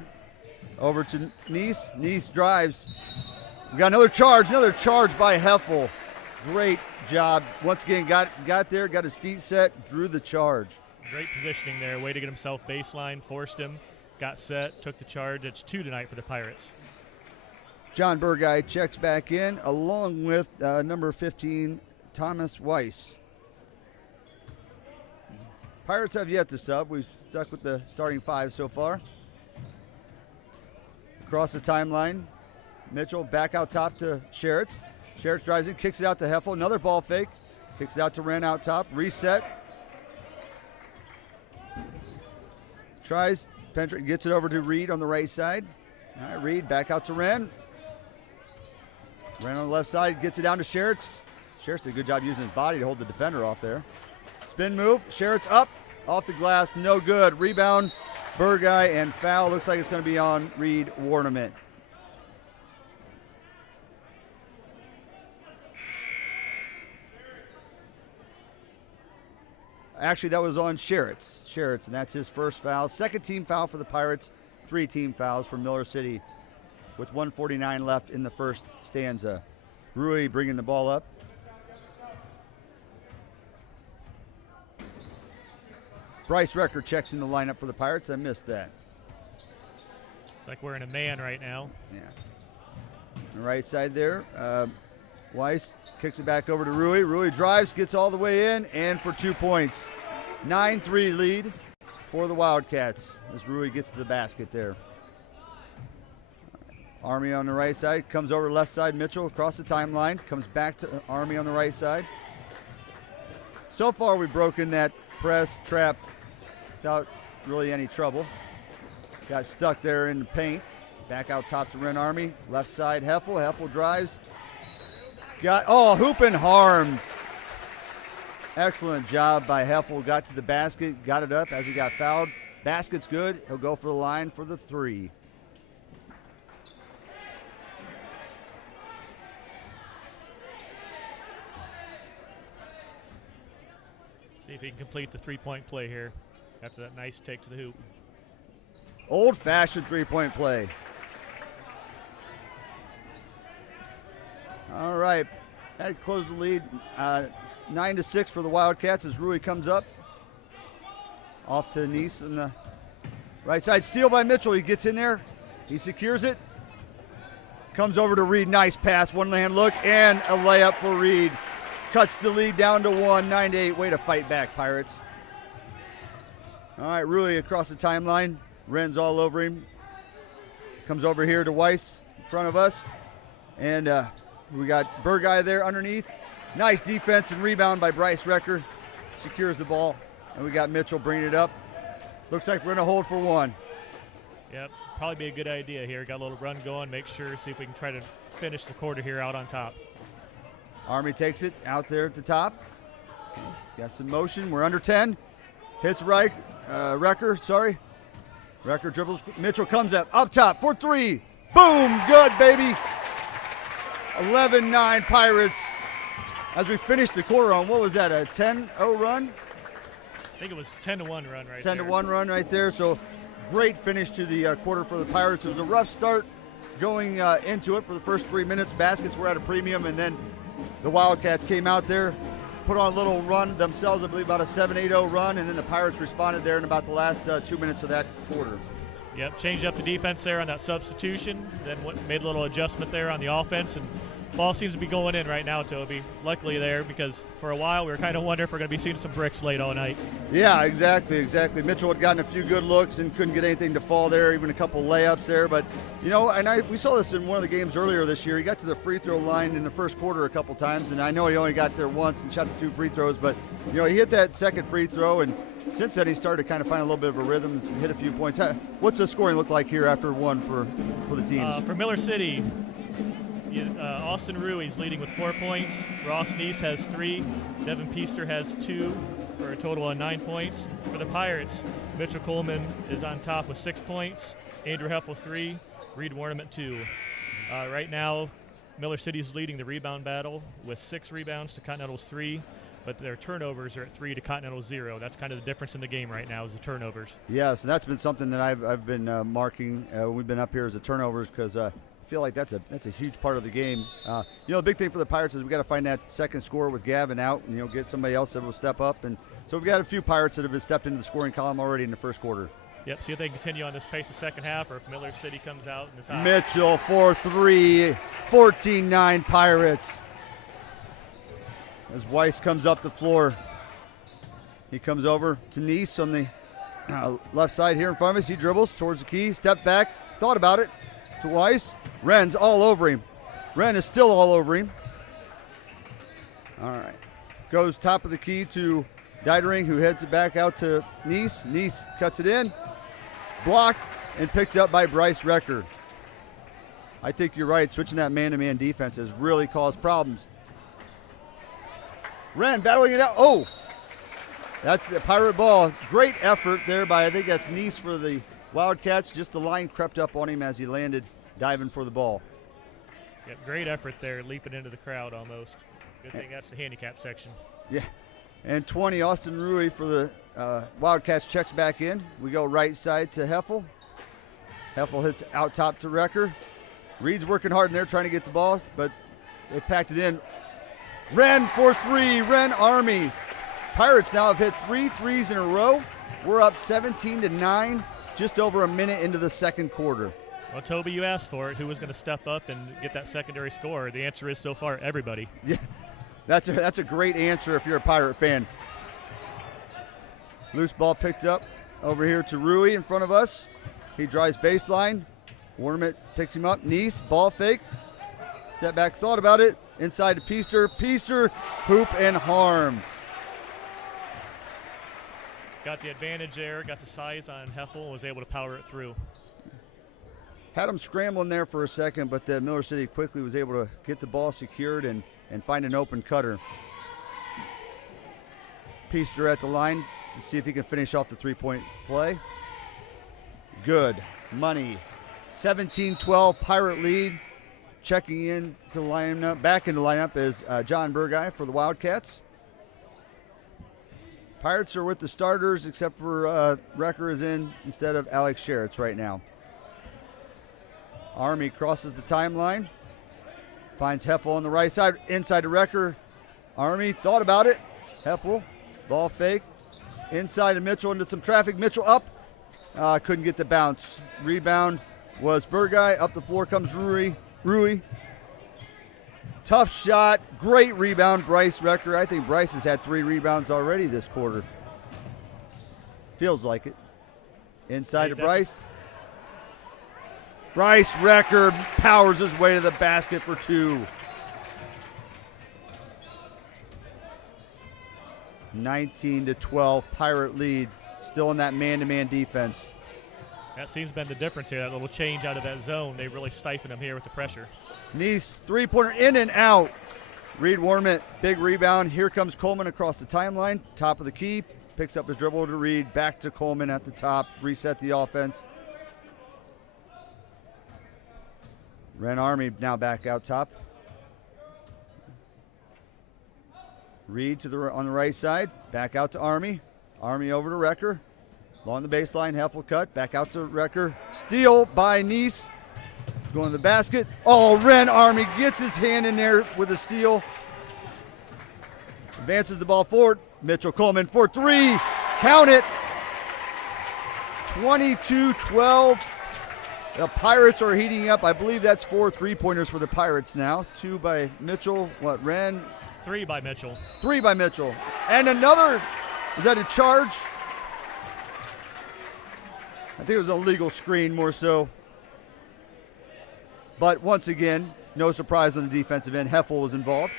Over to Nice. Nice drives. We got another charge by Heffel. Great job. Once again, got there, got his feet set, drew the charge. Great positioning there. Way to get himself baseline, forced him, got set, took the charge. It's 2 tonight for the Pirates. John Burguy checks back in along with number 15, Thomas Weiss. Pirates have yet to sub. We've stuck with the starting 5 so far. Across the timeline, Mitchell back out top to Schertz. Schertz drives in, kicks it out to Heffel. Another ball fake. Kicks it out to Wren out top. Reset. Tries, penetrate, gets it over to Reed on the right side. All right, Reed back out to Wren. Wren on the left side, gets it down to Schertz. Schertz did a good job using his body to hold the defender off there. Spin move, Schertz up, off the glass, no good. Rebound, Burguy, and foul. Looks like it's going to be on Reed Warnament. Actually, that was on Schertz, and that's his first foul. Second team foul for the Pirates, 3 team fouls for Miller City with 1:49 left in the first stanza. Rui bringing the ball up. Bryce Recker checks in the lineup for the Pirates. I missed that. It's like we're in a man right now. Yeah. On the right side there. Weiss kicks it back over to Rui. Rui drives, gets all the way in, and for 2 points. 9-3 lead for the Wildcats as Rui gets to the basket there. Army on the right side, comes over left side, Mitchell across the timeline, comes back to Army on the right side. So far we've broken that press trap without really any trouble. Got stuck there in the paint. Back out top to Wren Army. Left side Heffel. Heffel drives. Hoop and harm. Excellent job by Heffel. Got to the basket, got it up as he got fouled. Basket's good. He'll go for the line for the 3. See if he can complete the 3-point play here after that nice take to the hoop. Old-fashioned 3-point play. All right, that closed the lead, 9-6 for the Wildcats as Rui comes up. Off to Nice on the right side. Steal by Mitchell. He gets in there. He secures it. Comes over to Reed. Nice pass. One-hand look and a layup for Reed. Cuts the lead down to 1, 9-8. Way to fight back, Pirates. All right, Rui across the timeline. Wren's all over him. Comes over here to Weiss in front of us. And we got Burguy there underneath. Nice defense and rebound by Bryce Recker. Secures the ball. And we got Mitchell bringing it up. Looks like we're going to hold for 1. Yep, probably be a good idea here. Got a little run going. Make sure, see if we can try to finish the quarter here out on top. Army takes it out there at the top. Okay, got some motion. We're under 10. Hits Recker. Recker dribbles. Mitchell comes up top for 3. Boom! Good, baby. 11-9 Pirates. As we finish the quarter on, what was that, a 10-0 run? I think it was 10-1 run right 10-1 run right there. So great finish to the quarter for the Pirates. It was a rough start going into it for the first 3 minutes. Baskets were at a premium, and then the Wildcats came out there, put on a little run themselves, I believe about a 7-8-0 run, and then the Pirates responded there in about the last 2 minutes of that quarter. Yep, changed up the defense there on that substitution, then made a little adjustment there on the offense, and ball seems to be going in right now, Toby. Luckily there, because for a while we were kind of wondering if we're going to be seeing some bricks late all night. Yeah, exactly. Mitchell had gotten a few good looks and couldn't get anything to fall there, even a couple layups there. But, we saw this in one of the games earlier this year. He got to the free throw line in the first quarter a couple times, and I know he only got there once and shot the 2 free throws, but, he hit that second free throw, and since then he started to kind of find a little bit of a rhythm and hit a few points. What's the scoring look like here after one for the teams? For Miller City, Austin Ruiz leading with 4 points. Ross Neese has 3. Devin Peaster has 2 for a total of 9 points. For the Pirates, Mitchell Coleman is on top with 6 points. Andrew Heffel 3. Reed Warnament 2. Right now, Miller City's leading the rebound battle with 6 rebounds to Continental's 3. But their turnovers are at 3 to Continental 0. That's kind of the difference in the game right now is the turnovers. Yes, and that's been something that I've been marking. We've been up here as the turnovers because I feel like that's a huge part of the game. The big thing for the Pirates is we got to find that second scorer with Gavin out, and get somebody else that will step up. And so we've got a few Pirates that have been stepped into the scoring column already in the first quarter. Yep, see if they can continue on this pace the second half or if Miller City comes out in this high. Mitchell 4-3, 14-9 Pirates. As Weiss comes up the floor, he comes over to Neese on the left side here in front of us. He dribbles towards the key, step back, thought about it to Weiss. Wren's all over him. Wren is still all over him. All right. Goes top of the key to Dietering, who heads it back out to Neese. Neese cuts it in, blocked, and picked up by Bryce Recker. I think you're right. Switching that man-to-man defense has really caused problems. Wren battling it out. Oh, that's a Pirate ball. Great effort there by, I think that's Neese for the Wildcats. Just the line crept up on him as he landed, diving for the ball. Yep, great effort there, leaping into the crowd almost. Good thing that's the handicap section. Yeah. And 20, Austin Rui for the Wildcats checks back in. We go right side to Heffel. Heffel hits out top to Recker. Reed's working hard in there trying to get the ball, but they packed it in. Wren for 3, Wren Army. Pirates now have hit 3 threes in a row. We're up 17-9, just over a minute into the second quarter. Well, Toby, you asked for it. Who was going to step up and get that secondary score? The answer is so far everybody. Yeah, that's a great answer if you're a Pirate fan. Loose ball picked up over here to Rui in front of us. He drives baseline. Warnament picks him up. Neese, ball fake. Step back, thought about it. Inside to Peaster. Peaster, hoop and harm. Got the advantage there, got the size on Heffel, and was able to power it through. Had him scrambling there for a second, but Miller City quickly was able to get the ball secured and find an open cutter. Peaster at the line to see if he can finish off the three-point play. Good. Money. 17-12 Pirate lead. Checking in to lineup, back into lineup is John Burguy for the Wildcats. Pirates are with the starters except for Recker is in instead of Alex Sherritts right now. Army crosses the timeline. Finds Heffel on the right side, inside to Recker. Army thought about it. Heffel, ball fake. Inside to Mitchell into some traffic. Mitchell up. Couldn't get the bounce. Rebound was Burguy. Up the floor comes Rui. Tough shot. Great rebound, Bryce Recker. I think Bryce has had 3 rebounds already this quarter. Feels like it. Inside to Bryce. Bryce Recker powers his way to the basket for 2. 19-12 Pirate lead. Still in that man-to-man defense. That seems to have been the difference here, that little change out of that zone. They really stifled him here with the pressure. Neese, three-pointer in and out. Reed Warnament, big rebound. Here comes Coleman across the timeline. Top of the key, picks up his dribble to Reed. Back to Coleman at the top, reset the offense. Wren Army now back out top. Reed on the right side, back out to Army. Army over to Recker. Along the baseline, Heffel cut, back out to Recker. Steal by Neese. going to the basket. Oh, Ren Army gets his hand in there with a steal. Advances the ball forward. Mitchell Coleman for three. Count it. 22-12. The Pirates are heating up. I believe that's 4 3-pointers for the Pirates now. 2 by Mitchell. Ren? 3 by Mitchell. 3 by Mitchell. And another, is that a charge? I think it was a legal screen more so. But once again, no surprise on the defensive end. Heffel was involved.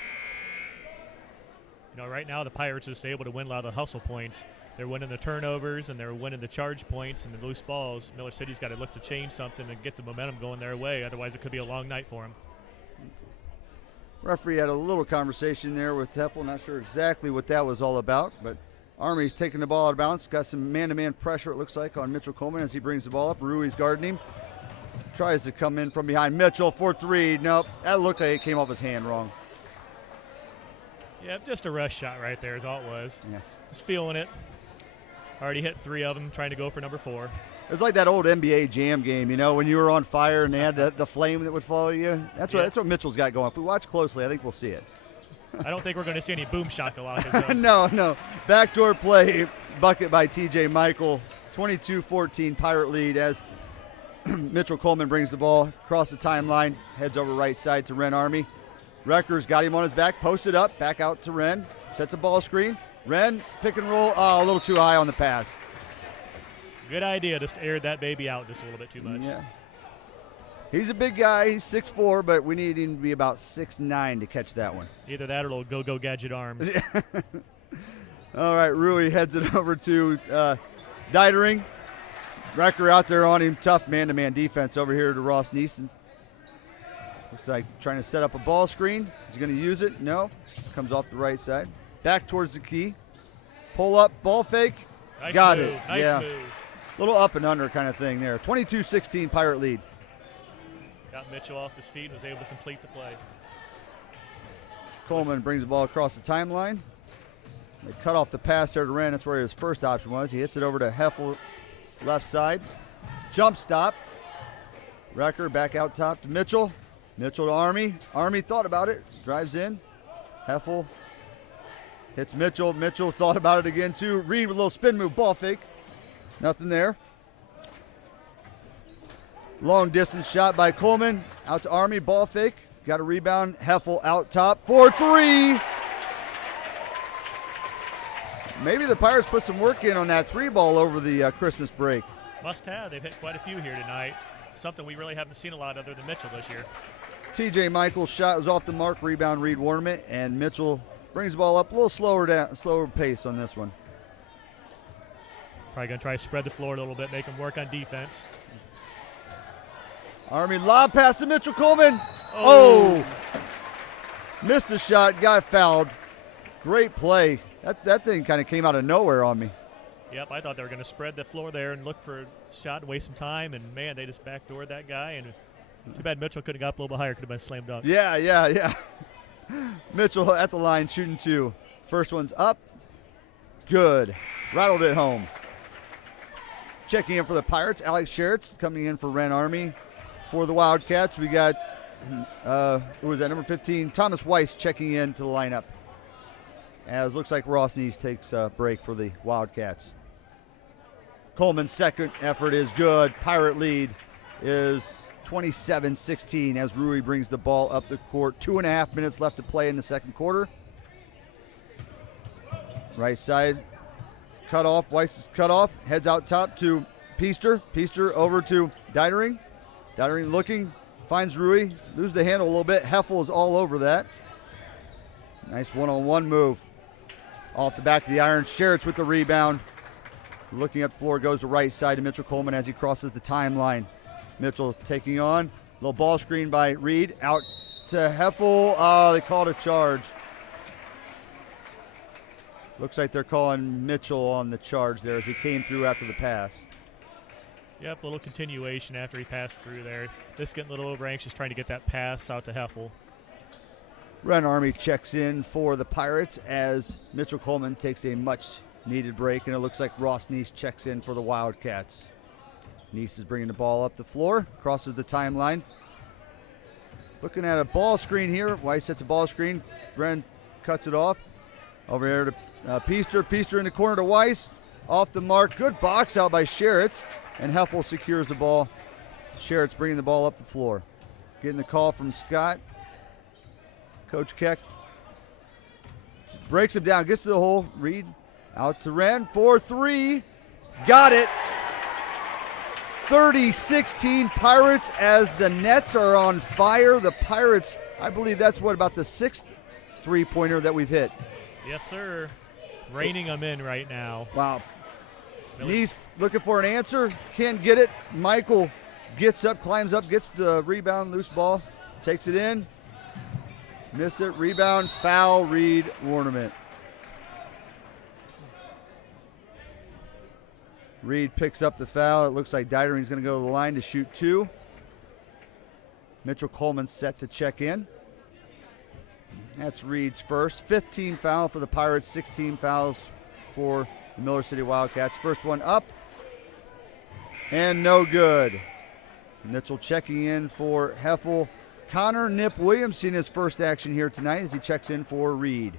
Right now the Pirates are just able to win a lot of the hustle points. They're winning the turnovers and they're winning the charge points and the loose balls. Miller City's got to look to change something and get the momentum going their way. Otherwise, it could be a long night for them. Referee had a little conversation there with Heffel. Not sure exactly what that was all about, but Army's taking the ball out of bounds. Got some man-to-man pressure, it looks like, on Mitchell Coleman as he brings the ball up. Rui's guarding him. Tries to come in from behind Mitchell for three. Nope, that looked like it came off his hand wrong. Yeah, just a rush shot right there is all it was. Yeah. Just feeling it. Already hit 3 of them, trying to go for number 4. It's like that old NBA Jam game, when you were on fire and they had the flame that would follow you. That's what Mitchell's got going. If we watch closely, I think we'll see it. I don't think we're going to see any boom shakalaka. No. Backdoor play, bucket by T.J. Michael. 22-14 Pirate lead as Mitchell Coleman brings the ball across the timeline, heads over right side to Ren Army. Recker's got him on his back, posted up, back out to Ren, sets a ball screen. Ren, pick and roll, a little too high on the pass. Good idea, just aired that baby out just a little bit too much. Yeah. He's a big guy, he's 6'4", but we need him to be about 6'9" to catch that one. Either that or it'll go gadget arms. All right, Rui heads it over to Dietering. Recker out there on him, tough man-to-man defense over here to Ross Neeson. Looks like trying to set up a ball screen. Is he going to use it? No. Comes off the right side. Back towards the key. Pull up, ball fake. Nice Got move. it. Nice yeah. move. Little up and under kind of thing there. 22-16 Pirate lead. Got Mitchell off his feet and was able to complete the play. Coleman brings the ball across the timeline. They cut off the pass there to Ren. That's where his first option was. He hits it over to Heffel, left side. Jump stop. Recker back out top to Mitchell. Mitchell to Army. Army thought about it. Drives in. Heffel hits Mitchell. Mitchell thought about it again too. Reed with a little spin move. Ball fake. Nothing there. Long distance shot by Coleman. Out to Army. Ball fake. Got a rebound. Heffel out top for 3. Maybe the Pirates put some work in on that 3 ball over the Christmas break. Must have. They've hit quite a few here tonight. Something we really haven't seen a lot other than Mitchell this year. T.J. Michael's shot was off the mark. Rebound, Reed Warnament, and Mitchell brings the ball up a little slower pace on this one. Probably going to try to spread the floor a little bit, make them work on defense. Army lob pass to Mitchell Coleman. Oh! Missed the shot, got fouled. Great play. That thing kind of came out of nowhere on me. Yep, I thought they were going to spread the floor there and look for a shot and waste some time, and man, they just backdoored that guy, and too bad Mitchell could have got up a little bit higher, could have been slam dunk. Yeah. Mitchell at the line shooting 2. First one's up. Good. Rattled it home. Checking in for the Pirates, Alex Sheritz coming in for Ren Army. For the Wildcats, we got, who was that, number 15, Thomas Weiss checking in to the lineup. As looks like Ross Neese takes a break for the Wildcats. Coleman's second effort is good. Pirate lead is 27-16 as Rui brings the ball up the court. 2.5 minutes left to play in the second quarter. Right side, cut off. Weiss is cut off. Heads out top to Peaster. Peaster over to Dietering. Dietering looking, finds Rui. Loses the handle a little bit. Heffel is all over that. Nice one-on-one move. Off the back of the iron. Sheritz with the rebound. Looking up the floor, goes to right side to Mitchell Coleman as he crosses the timeline. Mitchell taking on. Little ball screen by Reed. Out to Heffel. Oh, they called a charge. Looks like they're calling Mitchell on the charge there as he came through after the pass. Yep, a little continuation after he passed through there. Just getting a little over anxious trying to get that pass out to Heffel. Ren Army checks in for the Pirates as Mitchell Coleman takes a much-needed break, and it looks like Ross Neese checks in for the Wildcats. Neese is bringing the ball up the floor, crosses the timeline. Looking at a ball screen here. Weiss sets a ball screen. Ren cuts it off. Over here to Peaster. Peaster in the corner to Weiss. Off the mark. Good box out by Sheritz. And Heffel secures the ball. Sheritz bringing the ball up the floor. Getting the call from Scott. Coach Keck breaks him down. Gets to the hole. Reed out to Ren. 4-3. Got it. 30-16 Pirates as the Nets are on fire. The Pirates, I believe that's about the 6th three-pointer that we've hit. Yes, sir. Raining them in right now. Wow. Really? Neese looking for an answer. Can't get it. Michael gets up, climbs up, gets the rebound, loose ball, takes it in. Miss it. Rebound, foul, Reed, Warnament. Reed picks up the foul. It looks like Dietering's going to go to the line to shoot 2. Mitchell Coleman set to check in. That's Reed's first. 15 foul for the Pirates, 16 fouls for the Miller City Wildcats. First one up. And no good. Mitchell checking in for Heffel. Connor Nip Williams seeing his first action here tonight as he checks in for Reed.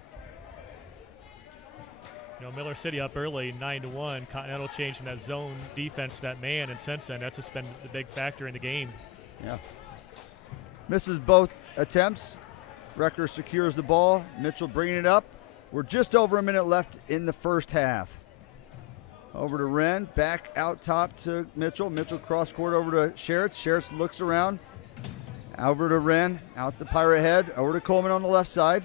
Miller City up early, 9-1. Continental changed from that zone defense to that man, and since then, that's just been the big factor in the game. Yeah. Misses both attempts. Recker secures the ball. Mitchell bringing it up. We're just over a minute left in the first half. Over to Wren. Back out top to Mitchell. Mitchell cross court over to Sheritz. Sheritz looks around. Over to Wren. Out the Pirate head. Over to Coleman on the left side.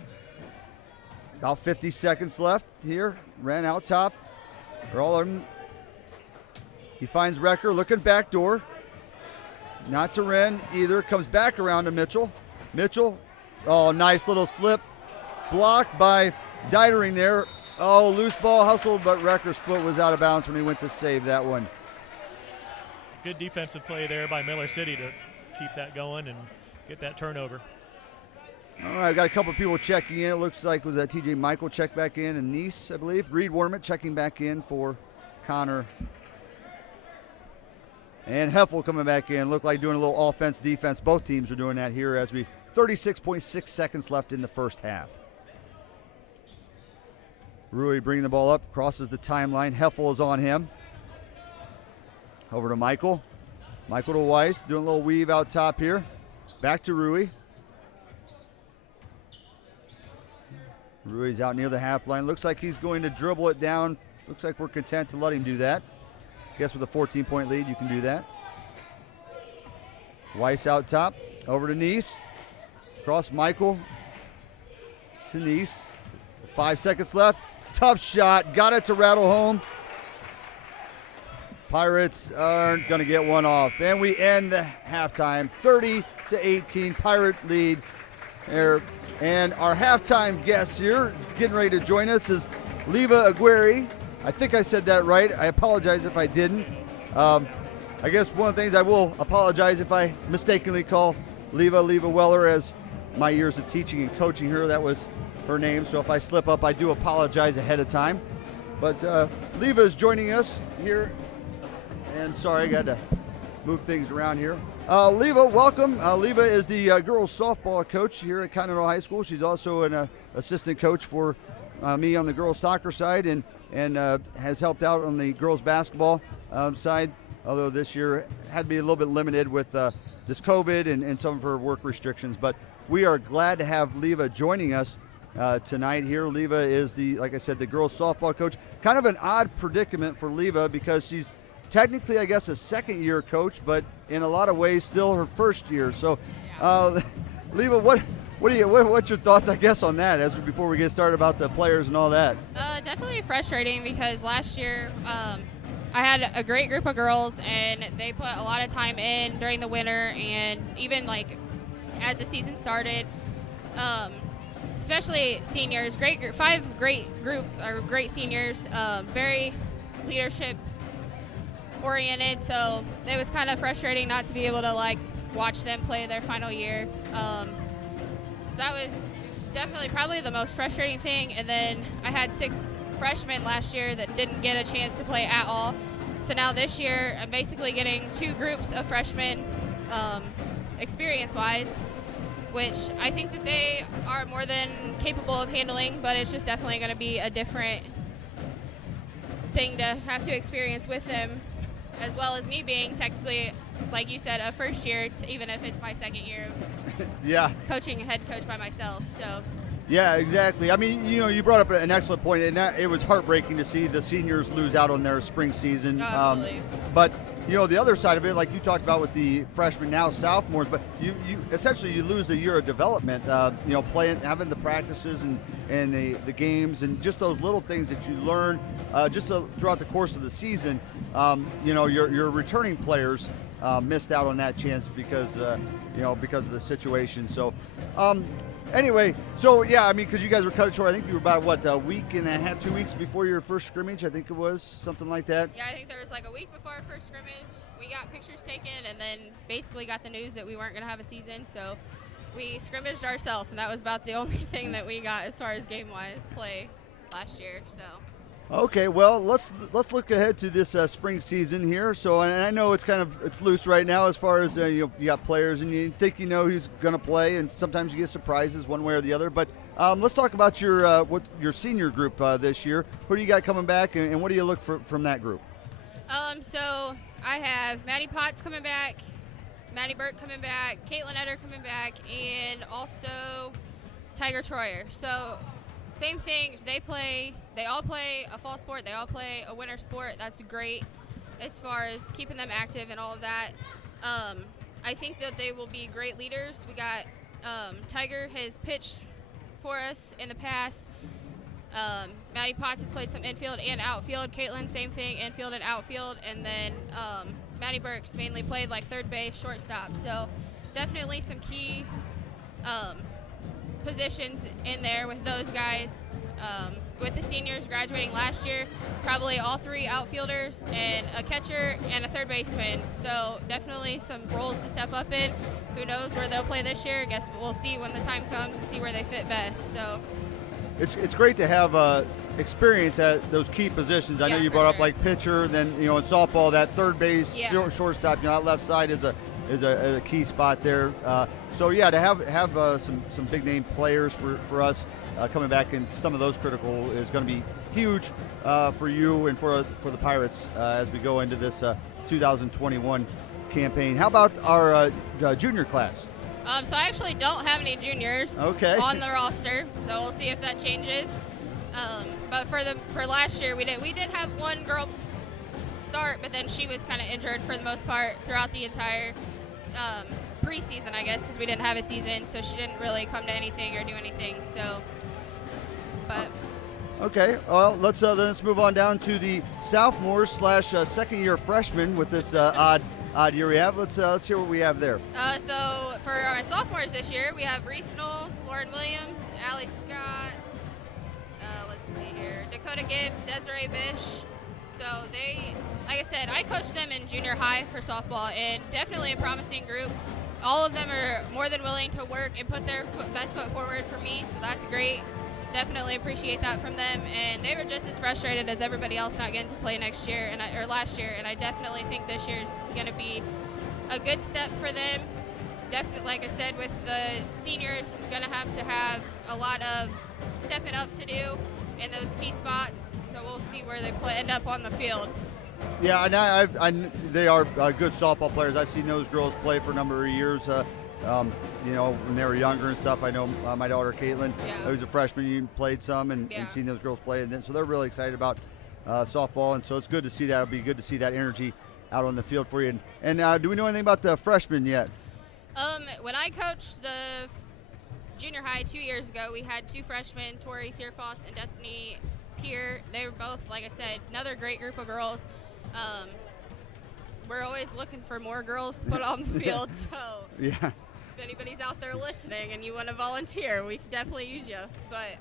About 50 seconds left here. Wren out top. They're all in. He finds Recker looking back door. Not to Wren either. Comes back around to Mitchell. Mitchell. Oh, nice little slip. Blocked by Dietering there. Oh, loose ball hustled, but Recker's foot was out of bounds when he went to save that one. Good defensive play there by Miller City to keep that going and get that turnover. All right, got a couple of people checking in. It looks like was that TJ Michael checked back in and Neese, I believe. Reed Warnament checking back in for Connor. And Heffel coming back in. Looked like doing a little offense, defense. Both teams are doing that here as we 36.6 seconds left in the first half. Rui bringing the ball up, crosses the timeline. Heffel is on him. Over to Michael. Michael to Weiss, doing a little weave out top here. Back to Rui. Rui's out near the half line. Looks like he's going to dribble it down. Looks like we're content to let him do that. Guess with a 14-point lead, you can do that. Weiss out top. Over to Neese. Cross Michael to Neese. 5 seconds left. Tough shot. Got it to rattle home. Pirates aren't going to get one off. And we end the halftime. 30-18. Pirate lead. And our halftime guest here, getting ready to join us, is Leva Aguirre. I think I said that right. I apologize if I didn't. I guess one of the things I will apologize if I mistakenly call Leva Weller, as my years of teaching and coaching her, that was her name. So if I slip up, I do apologize ahead of time. But Leva is joining us here. And sorry, I got to move things around here. Leva, welcome. Leva is the girls softball coach here at Continental High School. She's also an assistant coach for me on the girls soccer side, and has helped out on the girls basketball side, although this year had to be a little bit limited with this COVID and some of her work restrictions. But we are glad to have Leva joining us tonight here. Leva is like I said, the girls softball coach. Kind of an odd predicament for Leva because she's technically, I guess, a second-year coach, but in a lot of ways still her first year. So, Leva, what's your thoughts, I guess, on that before we get started about the players and all that? Definitely frustrating because last year I had a great group of girls, and they put a lot of time in during the winter, and even like as the season started, especially seniors. Great seniors, very leadership oriented, so it was kind of frustrating not to be able to like watch them play their final year. So that was definitely probably the most frustrating thing. And then I had 6 freshmen last year that didn't get a chance to play at all. So now this year I'm basically getting 2 groups of freshmen experience-wise. which I think that they are more than capable of handling, but it's just definitely going to be a different thing to have to experience with them, as well as me being technically, like you said, a first year, even if it's my second year of Yeah. coaching head coach by myself. So Yeah, exactly. I mean, you brought up an excellent point, and it was heartbreaking to see the seniors lose out on their spring season. Absolutely. But the other side of it, like you talked about with the freshmen, now sophomores, but you essentially you lose a year of development. Playing, having the practices and the games, and just those little things that you learn throughout the course of the season. Your returning players missed out on that chance because of the situation. So. Anyway, so yeah, I mean, because you guys were cut short. I think you were about a week and a half, 2 weeks before your first scrimmage. I think it was something like that. yeah, I think there was like a week before our first scrimmage. We got pictures taken, and then basically got the news that we weren't going to have a season. So we scrimmaged ourselves, and that was about the only thing that we got as far as game-wise play last year. So. Okay, well, let's look ahead to this spring season here. So, and I know it's loose right now as far as you got players and you think who's going to play, and sometimes you get surprises one way or the other. But let's talk about your senior group this year. Who do you got coming back, and what do you look for from that group? So I have Maddie Potts coming back, Maddie Burke coming back, Caitlin Etter coming back, and also Tiger Troyer. So. Same thing, they all play a fall sport, they all play a winter sport. That's great as far as keeping them active and all of that. I think that they will be great leaders. We got Tiger has pitched for us in the past. Maddie Potts has played some infield and outfield. Caitlin, same thing, infield and outfield. And then Maddie Burke's mainly played like third base, shortstop. So definitely some key positions in there with those guys. With the seniors graduating last year, probably all three outfielders and a catcher and a third baseman. So definitely some roles to step up in. Who knows where they'll play this year? I guess we'll see when the time comes and see where they fit best. So it's great to have experience at those key positions. I know you brought up like pitcher, then in softball that third base, shortstop. That left side is a key spot there. So yeah, to have some big name players for us coming back, and some of those critical is going to be huge for you and for the Pirates as we go into this 2021 campaign. How about our junior class? So I actually don't have any juniors on the roster, so we'll see if that changes. But for last year, we did have one girl start, but then she was kind of injured for the most part throughout the entire preseason, I guess, because we didn't have a season, so she didn't really come to anything or do anything. So, but. Okay, well, let's move on down to the sophomores / second-year freshmen with this odd year we have. Let's hear what we have there. So for our sophomores this year, we have Reese Knowles, Lauren Williams, Allie Scott, let's see here, Dakota Gibbs, Desiree Bish. So they, like I said, I coached them in junior high for softball, and definitely a promising group. All of them are more than willing to work and put their best foot forward for me, so that's great. Definitely appreciate that from them, and they were just as frustrated as everybody else not getting to play next year or last year, and I definitely think this year's going to be a good step for them. Definitely, like I said, with the seniors, going to have a lot of stepping up to do in those key spots, so we'll see where they end up on the field. Yeah, and they are good softball players. I've seen those girls play for a number of years. When they were younger and stuff. I know my daughter Caitlin, who's a freshman, you played some and seen those girls play, and so they're really excited about softball, and so it's good to see that. It'll be good to see that energy out on the field for you. And do we know anything about the freshmen yet? When I coached the junior high 2 years ago, we had two freshmen, Tori Searfoss and Destiny Peer. They were both, like I said, another great group of girls. We're always looking for more girls to put on the field, so if anybody's out there listening and you want to volunteer, we can definitely use you. But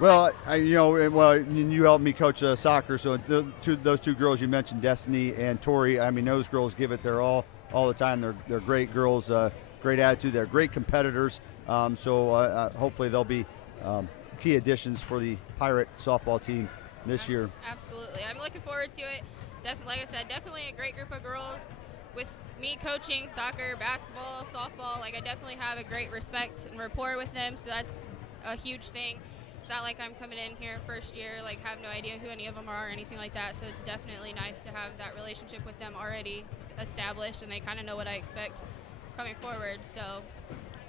well, you helped me coach soccer, so those two girls you mentioned, Destiny and Tori, I mean, those girls give it their all the time. They're great girls, great attitude. They're great competitors. So hopefully they'll be key additions for the Pirate softball team this year. Absolutely, I'm looking forward to it. Definitely, like I said, definitely a great group of girls with me coaching soccer, basketball, softball, like I definitely have a great respect and rapport with them, so that's a huge thing. It's not like I'm coming in here first year, like have no idea who any of them are or anything like that, so it's definitely nice to have that relationship with them already established, and they kind of know what I expect coming forward, so.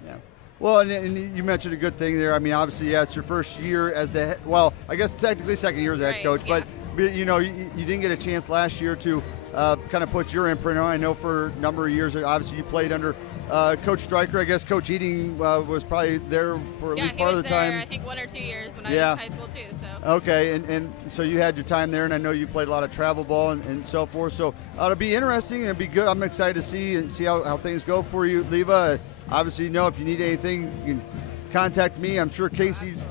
Yeah. Well, and you mentioned a good thing there. I mean, obviously, yeah, it's your first year as the well, I guess technically second year as the head coach, yeah. but you know, you didn't get a chance last year to kind of put your imprint on. I know for a number of years, obviously, you played under Coach Stryker. I guess Coach Eating was probably there for at least part of the time. I think 1 or 2 years when I was in high school too. So. Okay, and so you had your time there, and I know you played a lot of travel ball and so forth. So it'll be interesting and it'll be good. I'm excited to see how things go for you, Leva. Obviously, you know, if you need anything, you can contact me. I'm sure Casey's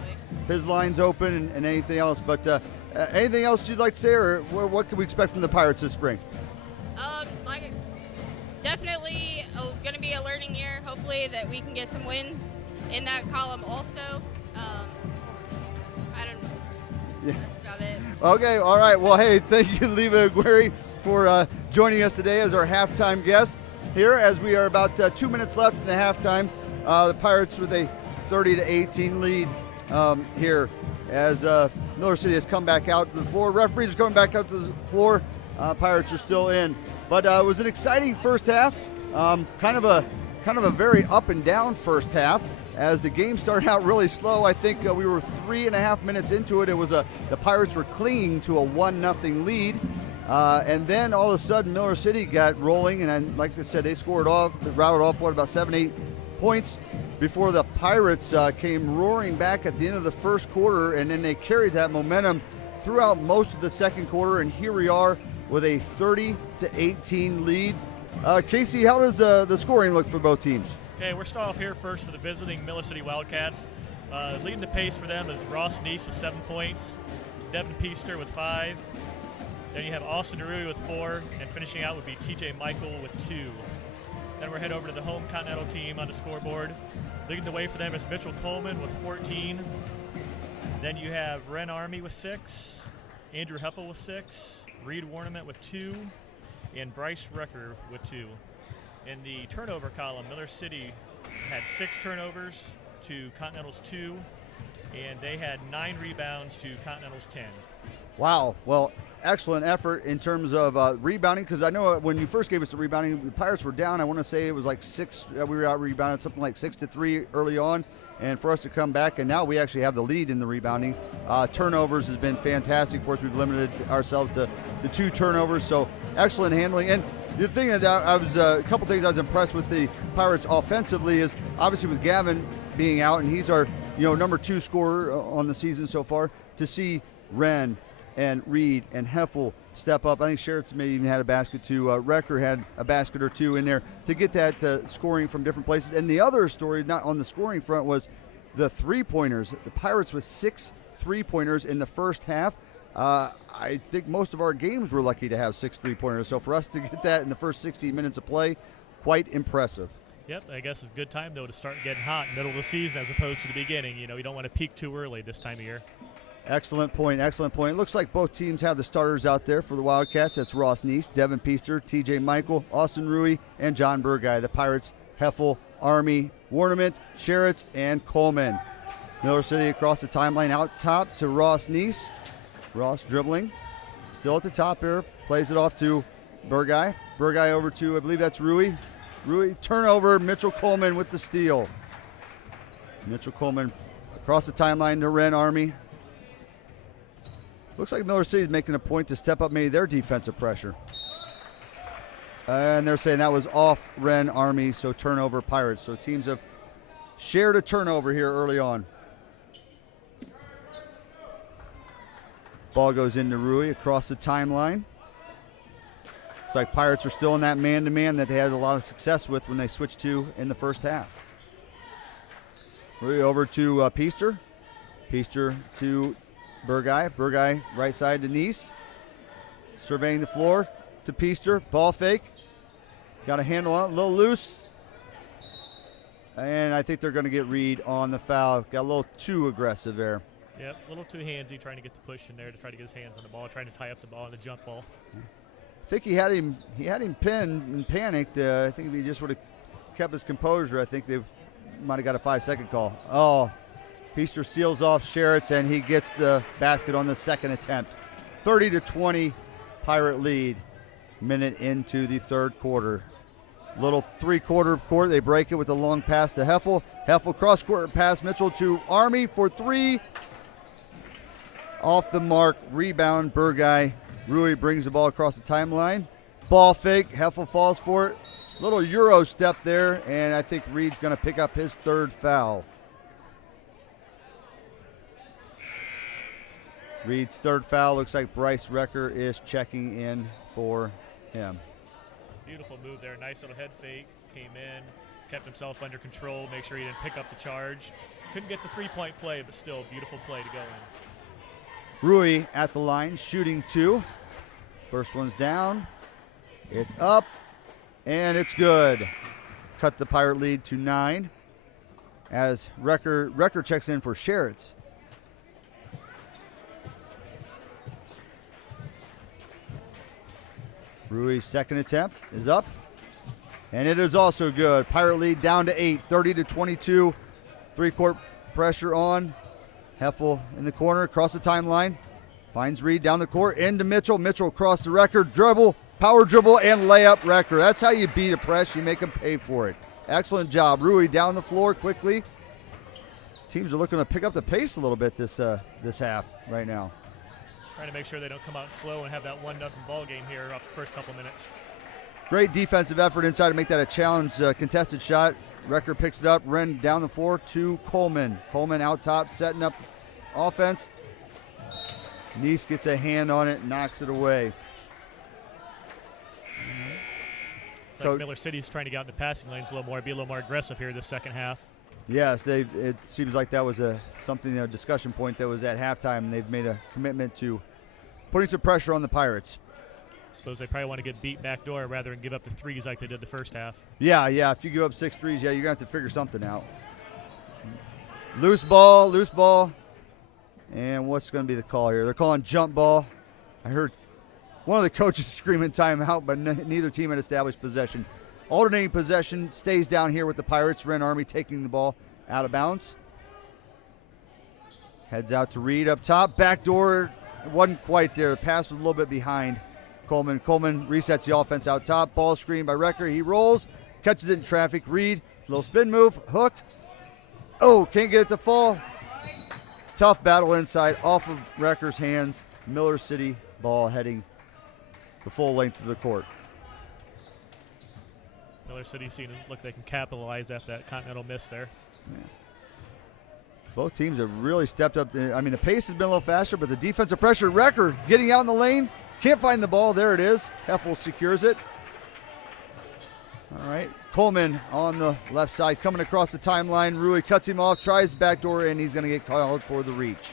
his line's open and anything else. But anything else you'd like to say, or what can we expect from the Pirates this spring? Like definitely going to be a learning year. Hopefully that we can get some wins in that column also. I don't know. Yeah. That's about it. Okay, all right. Well, hey, thank you, Leva Aguirre, for joining us today as our halftime guest here, as we are about 2 minutes left in the halftime. The Pirates with a 30-18 lead here as Miller City has come back out to the floor. Referees are coming back out to the floor. Pirates are still in, but it was an exciting first half. Kind of a very up and down first half. As the game started out really slow, I think we were 3.5 minutes into it. It was the Pirates were clinging to a 1-0 lead. And then all of a sudden Miller City got rolling, and then, like I said, they routed off about 7-8 points before the Pirates came roaring back at the end of the first quarter, and then they carried that momentum throughout most of the second quarter, and here we are with a 30-18 lead. Casey, how does the scoring look for both teams? Okay, we're starting off here first for the visiting Miller City Wildcats. Leading the pace for them is Ross Neese with 7 points, Devin Peaster with 5. Then you have Austin DeRuy with 4, and finishing out would be TJ Michael with 2. Then we're head over to the home Continental team on the scoreboard. Leading the way for them is Mitchell Coleman with 14. Then you have Ren Army with 6, Andrew Heffel with 6, Reed Warnament with 2, and Bryce Rucker with 2. In the turnover column, Miller City had 6 turnovers to Continental's 2, and they had 9 rebounds to Continental's 10. Wow. Well, excellent effort in terms of rebounding, because I know when you first gave us the rebounding, the Pirates were down. I want to say it was like 6. We were out rebounded something like 6-3 early on, and for us to come back, and now we actually have the lead in the rebounding. Turnovers has been fantastic for us. We've limited ourselves to 2 turnovers, so excellent handling. And the thing that I was a couple things I was impressed with the Pirates offensively is obviously with Gavin being out, and he's our number 2 scorer on the season so far. To see Ren and Reed and Heffel step up. I think Sherritt's maybe even had a basket too. Recker had a basket or 2 in there to get that scoring from different places. And the other story, not on the scoring front, was the 3-pointers. The Pirates with 6 3-pointers in the first half. I think most of our games were lucky to have 6 3-pointers. So for us to get that in the first 16 minutes of play, quite impressive. Yep, I guess it's a good time, though, to start getting hot in the middle of the season as opposed to the beginning. You don't want to peak too early this time of year. Excellent point, excellent point. It looks like both teams have the starters out there for the Wildcats. That's Ross Neese, Devin Peaster, TJ Michael, Austin Rui, and John Burguy. The Pirates, Heffel, Army, Warnament, Sherritt, and Coleman. Miller City across the timeline out top to Ross Neese. Ross dribbling, still at the top here, plays it off to Burguy. Burguy over to, I believe that's Rui. Rui, turnover, Mitchell Coleman with the steal. Mitchell Coleman across the timeline to Ren Army. Looks like Miller City is making a point to step up maybe their defensive pressure. And they're saying that was off Ren Army, so turnover Pirates. So teams have shared a turnover here early on. Ball goes into Rui across the timeline. It's like Pirates are still in that man-to-man that they had a lot of success with when they switched to in the first half. Rui over to Peaster. Peaster to Burguy. Burguy right side to Neese. Surveying the floor to Peaster. Ball fake. Got a handle on it, a little loose. And I think they're going to get Reed on the foul. Got a little too aggressive there. Yep, a little too handsy, trying to get the push in there to try to get his hands on the ball, trying to tie up the ball in the jump ball. I think he had him pinned and panicked. I think if he just would have kept his composure, I think they might have got a 5-second call. Oh, Peaster seals off Sherritts, and he gets the basket on the second attempt. 30-20 Pirate lead. Minute into the third quarter. Little three-quarter court. They break it with a long pass to Heffel. Heffel cross-court pass Mitchell to Army for three. Off the mark. Rebound. Burguy. Rui brings the ball across the timeline. Ball fake. Heffel falls for it. Little Euro step there, and I think Reed's going to pick up his third foul. Reed's third foul. Looks like Bryce Recker is checking in for him. Beautiful move there. Nice little head fake. Came in, kept himself under control, make sure he didn't pick up the charge. Couldn't get the three-point play, but still beautiful play to go in. Rui at the line, shooting two. First one's down. It's up, and it's good. Cut the Pirate lead to 9 as Recker checks in for Sherritts. Rui's second attempt is up, and it is also good. Pirate lead down to 8, 30-22. Three-court pressure on. Heffel in the corner, across the timeline. Finds Reed down the court, into Mitchell. Mitchell across the Recker, dribble, power dribble, and layup Recker. That's how you beat a press. You make them pay for it. Excellent job. Rui down the floor quickly. Teams are looking to pick up the pace a little bit this half right now. Trying to make sure they don't come out slow and have that 1-0 ball game here off the first couple minutes. Great defensive effort inside to make that a challenge contested shot. Recker picks it up, Wren down the floor to Coleman. Coleman out top, setting up offense. Neese gets a hand on it, knocks it away. It's like Miller City's trying to get out in the passing lanes a little more, be a little more aggressive here this second half. Yes, it seems like that was a discussion point that was at halftime. They've made a commitment to putting some pressure on the Pirates. Suppose they probably want to get beat backdoor rather than give up the threes like they did the first half. Yeah. If you give up 6 threes, you're going to have to figure something out. Loose ball. And what's going to be the call here? They're calling jump ball. I heard one of the coaches screaming timeout, but neither team had established possession. Alternating possession stays down here with the Pirates. Wren Army taking the ball out of bounds. Heads out to Reed up top. Backdoor wasn't quite there. The pass was a little bit behind Coleman. Coleman resets the offense out top. Ball screen by Recker. He rolls, catches it in traffic. Reed, little spin move, hook. Oh, can't get it to fall. Tough battle inside, off of Recker's hands. Miller City ball heading the full length of the court. Miller City seeing look they can capitalize after that continental miss there. Yeah. Both teams have really stepped up. The pace has been a little faster, but the defensive pressure. Recker getting out in the lane. Can't find the ball. There it is. Heffel secures it. All right. Coleman on the left side coming across the timeline. Rui cuts him off, tries backdoor, and he's going to get called for the reach.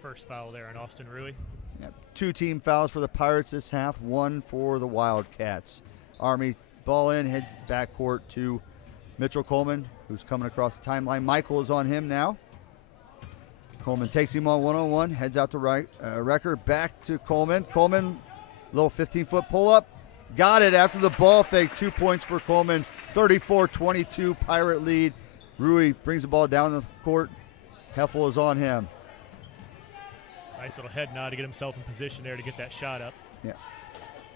First foul there on Austin Rui. Yep. 2 team fouls for the Pirates this half, 1 for the Wildcats. Army ball in, heads backcourt to Mitchell Coleman, who's coming across the timeline. Michael is on him now. Coleman takes him on one-on-one, heads out to Recker, back to Coleman. Coleman, little 15-foot pull-up. Got it after the ball fake. 2 points for Coleman. 34-22 Pirate lead. Rui brings the ball down the court. Heffel is on him. Nice little head nod to get himself in position there to get that shot up. Yeah.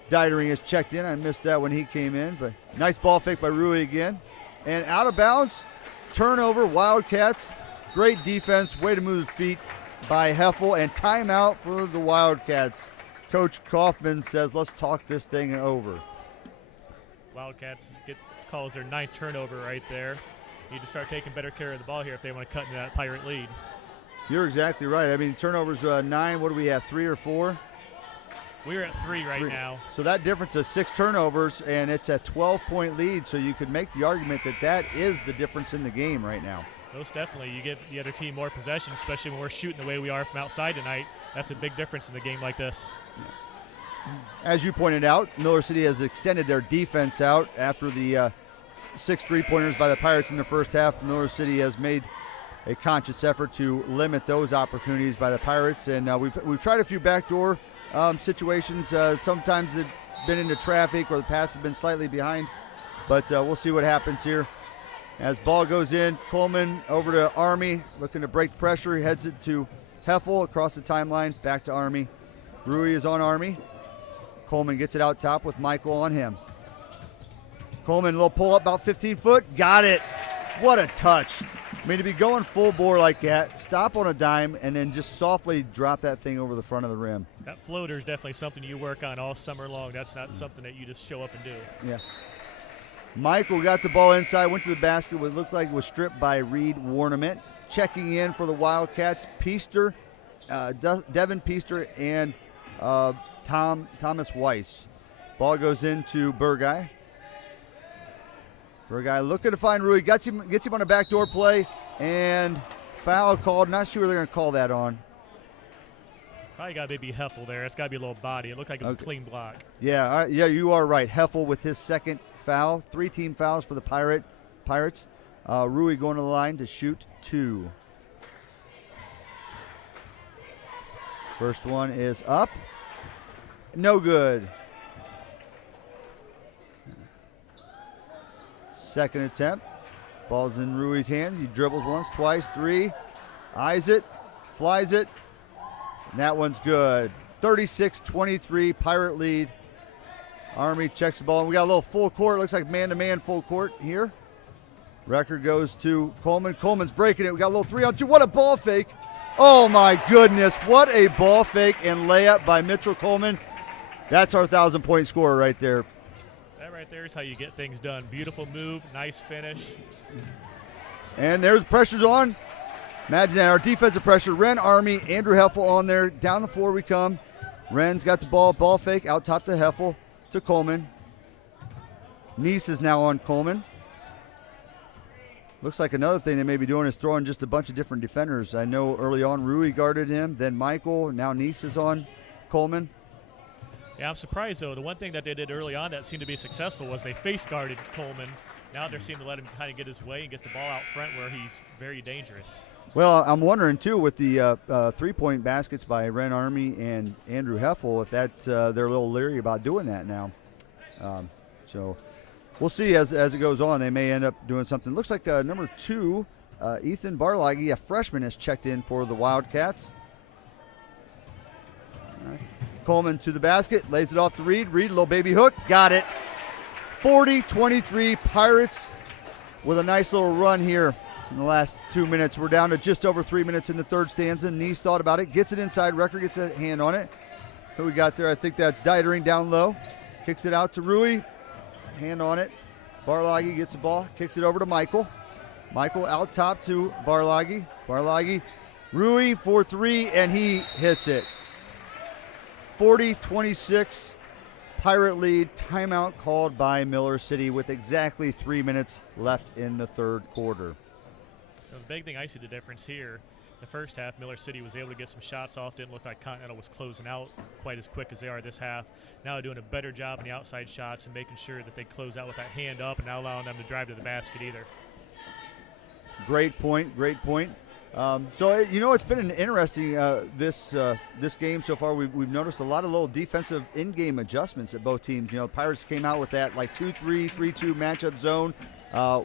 Dietering is checked in. I missed that when he came in, but nice ball fake by Rui again. And out of bounds, turnover, Wildcats. Great defense, way to move the feet by Heffel, and timeout for the Wildcats. Coach Kaufman says, let's talk this thing over. Wildcats calls their 9th turnover right there. Need to start taking better care of the ball here if they want to cut into that Pirate lead. You're exactly right. Turnovers 9. What do we have, 3 or 4? We're at 3 right now. So that difference is 6 turnovers, and it's a 12-point lead. So you could make the argument that is the difference in the game right now. Most definitely. You give the other team more possession, especially when we're shooting the way we are from outside tonight. That's a big difference in a game like this. As you pointed out, Miller City has extended their defense out after the 6 3-pointers by the Pirates in the first half. Miller City has made a conscious effort to limit those opportunities by the Pirates. And we've tried a few backdoor situations. Sometimes they've been into traffic or the pass has been slightly behind. But we'll see what happens here. As ball goes in, Coleman over to Army, looking to break pressure. He heads it to Heffel across the timeline, back to Army. Rui is on Army. Coleman gets it out top with Michael on him. Coleman, a little pull up, about 15 foot. Got it. What a touch. I mean, to be going full bore like that, stop on a dime, and then just softly drop that thing over the front of the rim. That floater is definitely something you work on all summer long. That's not something that you just show up and do. Yeah. Michael got the ball inside, went to the basket. What looked like it was stripped by Reed Warnament. Checking in for the Wildcats, Peaster, Devin Peaster, and Thomas Weiss. Ball goes into Burgai. Burgai looking to find Rui, gets him on a backdoor play, and foul called. Not sure they're going to call that on. Probably got maybe Heffel there. It's got to be a little body. It looked like it was a clean block. Yeah, you are right. Heffel with his second foul. 3 team fouls for the Pirates. Rui going to the line to shoot 2. First one is up. No good. Second attempt. Ball's in Rui's hands. He dribbles once, twice, 3. Eyes it. Flies it. And that one's good. 36-23, Pirate lead. Army checks the ball. And we got a little full court. Looks like man-to-man full court here. Record goes to Coleman. Coleman's breaking it. We got a little 3-on-2. What a ball fake. Oh, my goodness. What a ball fake and layup by Mitchell Coleman. That's our 1,000-point scorer right there. That right there is how you get things done. Beautiful move, nice finish. And there's pressure's on. Imagine that, our defensive pressure. Ren, Army, Andrew Heffel on there. Down the floor we come. Ren's got the ball fake, out top to Heffel, to Coleman. Neese is now on Coleman. Looks like another thing they may be doing is throwing just a bunch of different defenders. I know early on Rui guarded him, then Michael, now Neese is on Coleman. Yeah, I'm surprised, though. The one thing that they did early on that seemed to be successful was they face guarded Coleman. Now they're seeming to let him kind of get his way and get the ball out front where he's very dangerous. Well, I'm wondering, too, with the 3-point baskets by Ren Army and Andrew Heffel, if they're a little leery about doing that now. So we'll see as it goes on. They may end up doing something. Looks like number 2, Ethan Barlagi, a freshman, has checked in for the Wildcats. All right. Coleman to the basket, lays it off to Reed. Reed, little baby hook, got it. 40-23, Pirates with a nice little run here in the last 2 minutes. We're down to just over 3 minutes in the third stanza. Neese thought about it, gets it inside. Record gets a hand on it. Who we got there? I think that's Dietering down low. Kicks it out to Rui. Hand on it. Barlagi gets the ball, kicks it over to Michael. Michael out top to Barlagi. Barlagi, Rui for 3, and he hits it. 40-26, Pirate lead. Timeout called by Miller City with exactly 3 minutes left in the third quarter. The big thing I see the difference here, the first half, Miller City was able to get some shots off. Didn't look like Continental was closing out quite as quick as they are this half. Now they're doing a better job in the outside shots and making sure that they close out with that hand up and not allowing them to drive to the basket either. Great point. So, it's been an interesting this game so far. We've noticed a lot of little defensive in-game adjustments at both teams. Pirates came out with that 2-3, 3-2 matchup zone.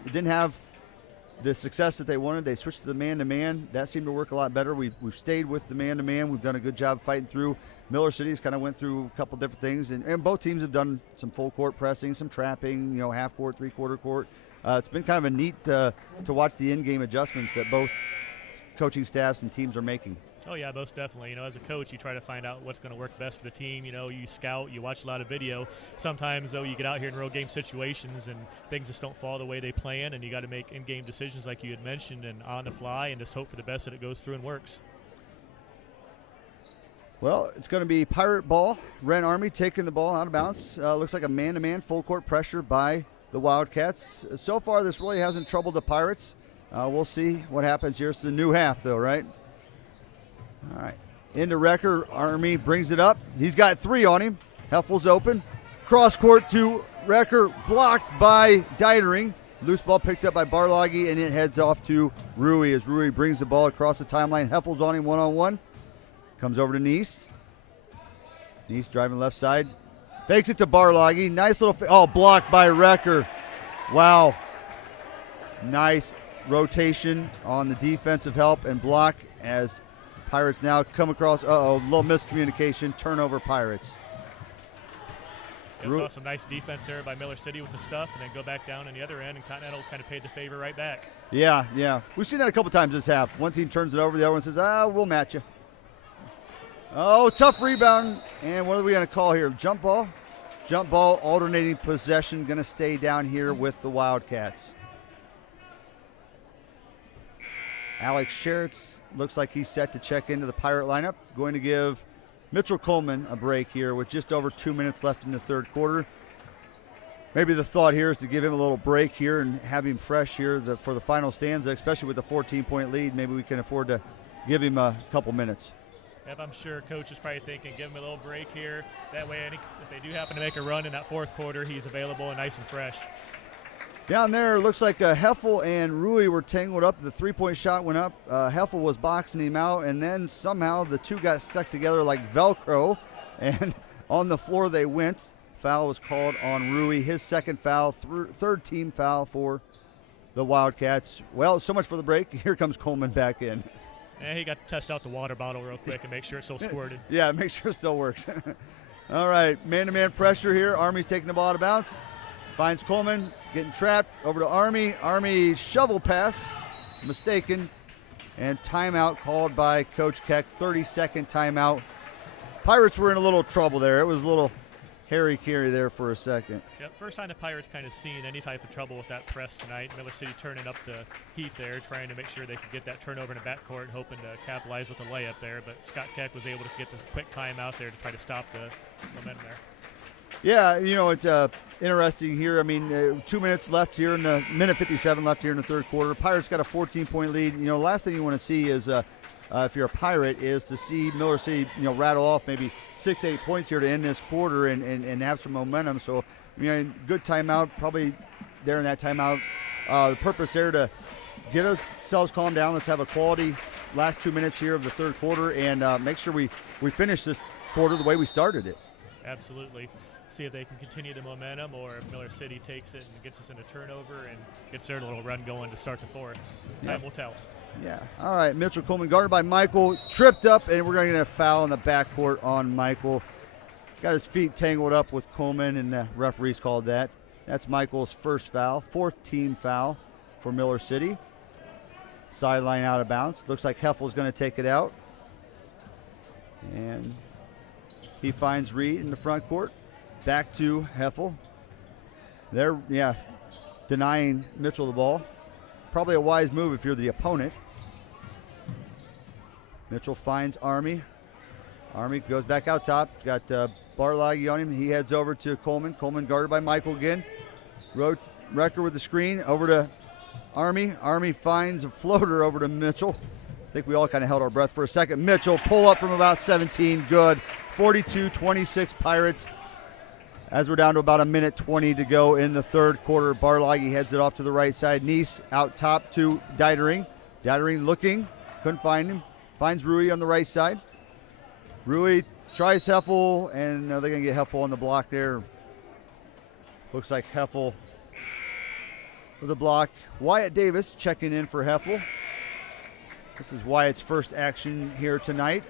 Didn't have the success that they wanted. They switched to the man-to-man. That seemed to work a lot better. We've stayed with the man-to-man. We've done a good job fighting through. Miller City's kind of went through a couple different things, and both teams have done some full-court pressing, some trapping, half-court, three-quarter court. It's been kind of a neat to watch the in-game adjustments that both coaching staffs and teams are making. Oh, yeah, most definitely. As a coach, you try to find out what's going to work best for the team. You scout, you watch a lot of video. Sometimes, though, you get out here in real game situations and things just don't fall the way they plan, and you got to make in-game decisions like you had mentioned and on the fly and just hope for the best that it goes through and works. Well, it's going to be Pirate ball. Ren Army taking the ball out of bounds. Looks like a man-to-man full-court pressure by the Wildcats. So far, this really hasn't troubled the Pirates. We'll see what happens here. It's the new half, though, right? All right. Into Recker. Army brings it up. He's got 3 on him. Heffel's open. Cross court to Recker. Blocked by Dietering. Loose ball picked up by Barloggy, and it heads off to Rui as Rui brings the ball across the timeline. Heffel's on him one-on-one. Comes over to Nice. Nice driving left side. Fakes it to Barloggy. Nice little blocked by Wrecker. Wow. Nice rotation on the defensive help and block as Pirates now come across. Little miscommunication. Turnover, Pirates. Saw some nice defense there by Miller City with the stuff, and then go back down on the other end, and Continental kind of paid the favor right back. Yeah. We've seen that a couple times this half. One team turns it over, the other one says, we'll match you. Oh, tough rebound. And what are we going to call here? Jump ball? Jump ball, alternating possession, going to stay down here with the Wildcats. Alex Sheritz looks like he's set to check into the Pirate lineup. Going to give Mitchell Coleman a break here with just over 2 minutes left in the third quarter. Maybe the thought here is to give him a little break here and have him fresh here for the final stanza, especially with a 14-point lead. Maybe we can afford to give him a couple minutes. Yep, I'm sure Coach is probably thinking, give him a little break here. That way, if they do happen to make a run in that fourth quarter, he's available and nice and fresh. Down there, it looks like Heffel and Rui were tangled up. The three-point shot went up. Heffel was boxing him out, and then somehow the two got stuck together like Velcro, and on the floor they went. Foul was called on Rui. His second foul, third team foul for the Wildcats. Well, so much for the break. Here comes Coleman back in. And he got to test out the water bottle real quick and make sure it still squirted. Yeah, make sure it still works. All right, man-to-man pressure here. Army's taking the ball out of bounds. Finds Coleman, getting trapped, over to Army. Army shovel pass, mistaken, and timeout called by Coach Keck, 30-second timeout. Pirates were in a little trouble there. It was a little hairy-carry there for a second. Yep, first time the Pirates kind of seen any type of trouble with that press tonight. Miller City turning up the heat there, trying to make sure they could get that turnover in the backcourt, hoping to capitalize with a layup there. But Scott Keck was able to get the quick timeout there to try to stop the momentum there. Yeah, it's interesting here. I mean, 2 minutes left here in the minute 57 left here in the third quarter. Pirates got a 14-point lead. Last thing you want to see is, if you're a Pirate, is to see Miller City, rattle off maybe 6-8 points here to end this quarter and have some momentum. So, good timeout, probably there in that timeout. The purpose there to get ourselves calmed down. Let's have a quality last 2 minutes here of the third quarter and make sure we finish this quarter the way we started it. Absolutely. See if they can continue the momentum, or if Miller City takes it and gets us in a turnover and gets their little run going to start the fourth. Time will tell. Yeah. All right, Mitchell Coleman guarded by Michael, tripped up, and we're going to get a foul in the backcourt on Michael. Got his feet tangled up with Coleman, and the referees called that. That's Michael's first foul, fourth team foul for Miller City. Sideline out of bounds. Looks like Heffel's going to take it out. And he finds Reed in the front court. Back to Heffel. They're, denying Mitchell the ball. Probably a wise move if you're the opponent. Mitchell finds Army. Army goes back out top. Got Barloggy on him. He heads over to Coleman. Coleman guarded by Michael again. Wrecker with the screen over to Army. Army finds a floater over to Mitchell. I think we all kind of held our breath for a second. Mitchell pull up from about 17. Good. 42-26 Pirates. As we're down to about a minute 20 to go in the third quarter, Barloggy heads it off to the right side. Nice out top to Dietering. Dietering looking, couldn't find him. Finds Rui on the right side. Rui tries Heffel, and they're going to get Heffel on the block there. Looks like Heffel with a block. Wyatt Davis checking in for Heffel. This is Wyatt's first action here tonight.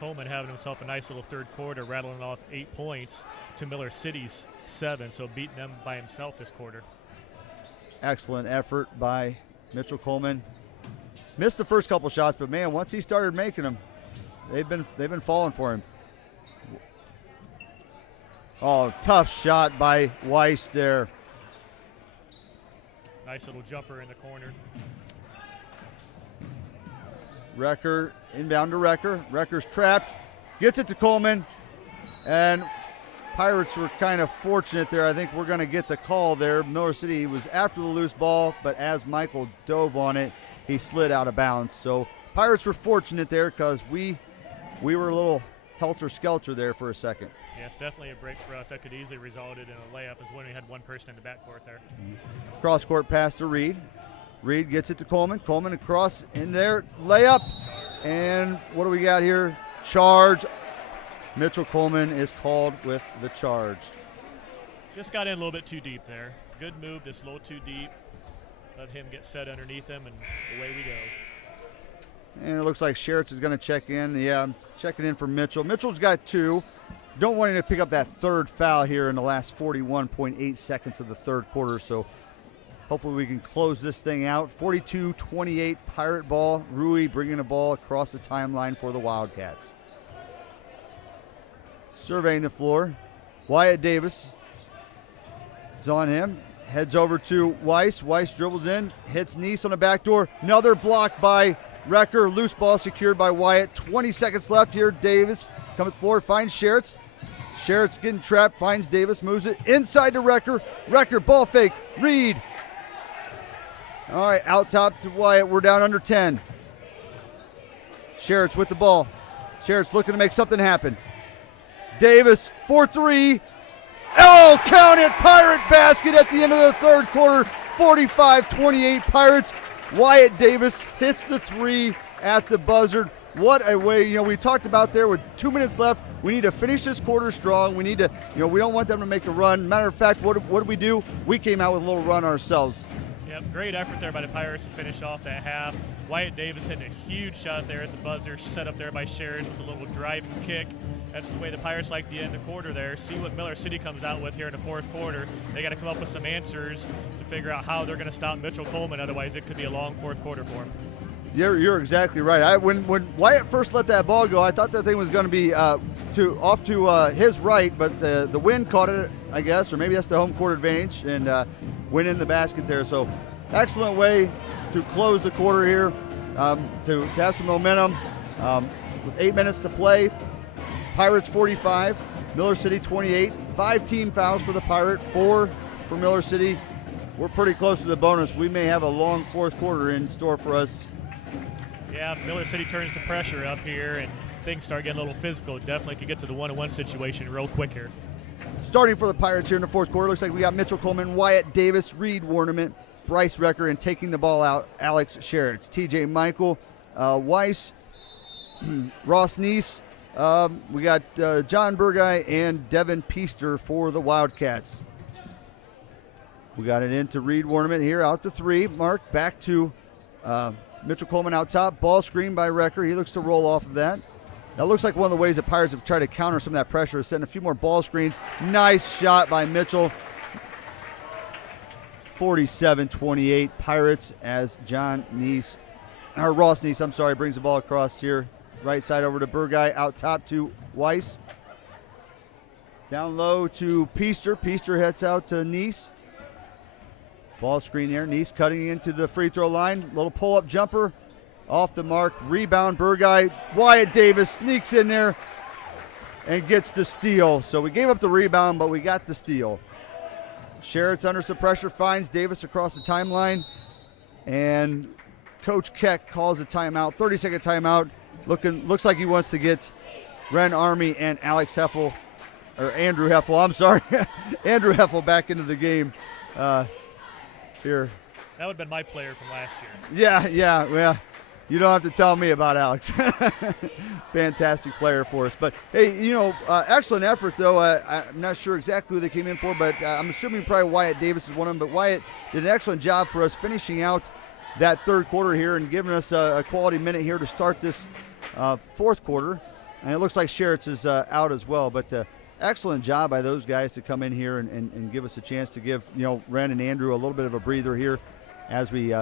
Coleman having himself a nice little third quarter, rattling off 8 points to Miller City's 7, so beating them by himself this quarter. Excellent effort by Mitchell Coleman. Missed the first couple shots, but man, once he started making them, they've been falling for him. Oh, tough shot by Weiss there. Nice little jumper in the corner. Wrecker, inbound to Wrecker. Wrecker's trapped, gets it to Coleman, and Pirates were kind of fortunate there. I think we're going to get the call there. Miller City was after the loose ball, but as Michael dove on it, he slid out of bounds. So Pirates were fortunate there because we were a little helter-skelter there for a second. Yes, definitely a break for us. That could easily resulted in a layup as when we had one person in the backcourt there. Cross-court pass to Reed. Reed gets it to Coleman. Coleman across in there. Layup. And what do we got here? Charge. Mitchell Coleman is called with the charge. Just got in a little bit too deep there. Good move, just a little too deep. Let him get set underneath him, and away we go. And it looks like Sheretz is going to check in. Yeah, checking in for Mitchell. Mitchell's got 2. Don't want him to pick up that third foul here in the last 41.8 seconds of the third quarter. So hopefully we can close this thing out. 42-28 Pirate ball. Rui bringing the ball across the timeline for the Wildcats. Surveying the floor. Wyatt Davis is on him. Heads over to Weiss. Weiss dribbles in. Hits Neese on the back door. Another block by Recker. Loose ball secured by Wyatt. 20 seconds left here. Davis coming forward. Finds Sheretz. Sheretz getting trapped. Finds Davis. Moves it inside to Recker. Recker ball fake. Reed. All right, out top to Wyatt. We're down under 10. Sheretz with the ball. Sheretz looking to make something happen. Davis for 3. Oh, count it. Pirate basket at the end of the third quarter. 45-28 Pirates. Wyatt Davis hits the 3 at the buzzer. What a way. We talked about there with 2 minutes left. We need to finish this quarter strong. We need to, we don't want them to make a run. Matter of fact, what did we do? We came out with a little run ourselves. Yep, great effort there by the Pirates to finish off that half. Wyatt Davis hitting a huge shot there at the buzzer, set up there by Sheretz with a little driving kick. That's the way the Pirates like to end the quarter there. See what Miller City comes out with here in the fourth quarter. They got to come up with some answers to figure out how they're going to stop Mitchell Coleman. Otherwise, it could be a long fourth quarter for him. You're exactly right. When Wyatt first let that ball go, I thought that thing was going to be off to his right, but the wind caught it, I guess, or maybe that's the home court advantage, and went in the basket there. So excellent way to close the quarter here, to have some momentum. With 8 minutes to play, Pirates 45, Miller City 28. 5 team fouls for the Pirate, 4 for Miller City. We're pretty close to the bonus. We may have a long fourth quarter in store for us. Yeah, Miller City turns the pressure up here, and things start getting a little physical. Definitely could get to the 1-on-1 situation real quick here. Starting for the Pirates here in the fourth quarter, looks like we got Mitchell Coleman, Wyatt Davis, Reed Warnament, Bryce Recker, and taking the ball out, Alex Sheretz. TJ Michael, Weiss, Ross Neese. We got John Burguy and Devin Peaster for the Wildcats. We got it into Reed Warnament here out the 3. Mark back to Mitchell Coleman out top. Ball screen by Recker. He looks to roll off of that. That looks like one of the ways the Pirates have tried to counter some of that pressure, setting a few more ball screens. Nice shot by Mitchell. 47-28 Pirates as Ross Neese, brings the ball across here. Right side over to Burguy, out top to Weiss. Down low to Peaster. Peaster heads out to Neese. Ball screen there. Neese cutting into the free throw line. Little pull-up jumper. Off the mark. Rebound Burguy. Wyatt Davis sneaks in there and gets the steal. So we gave up the rebound, but we got the steal. Sheretz under some pressure, finds Davis across the timeline. And Coach Keck calls a timeout. 30-second timeout. Looks like he wants to get Ren Army and Andrew Heffel, I'm sorry. Andrew Heffel back into the game here. That would have been my player from last year. Yeah. You don't have to tell me about Alex. Fantastic player for us. But, hey, excellent effort, though. I'm not sure exactly who they came in for, but I'm assuming probably Wyatt Davis is one of them. But Wyatt did an excellent job for us finishing out that third quarter here and giving us a quality minute here to start this fourth quarter. And it looks like Sheretz is out as well. But excellent job by those guys to come in here and give us a chance to give, Ren and Andrew a little bit of a breather here as we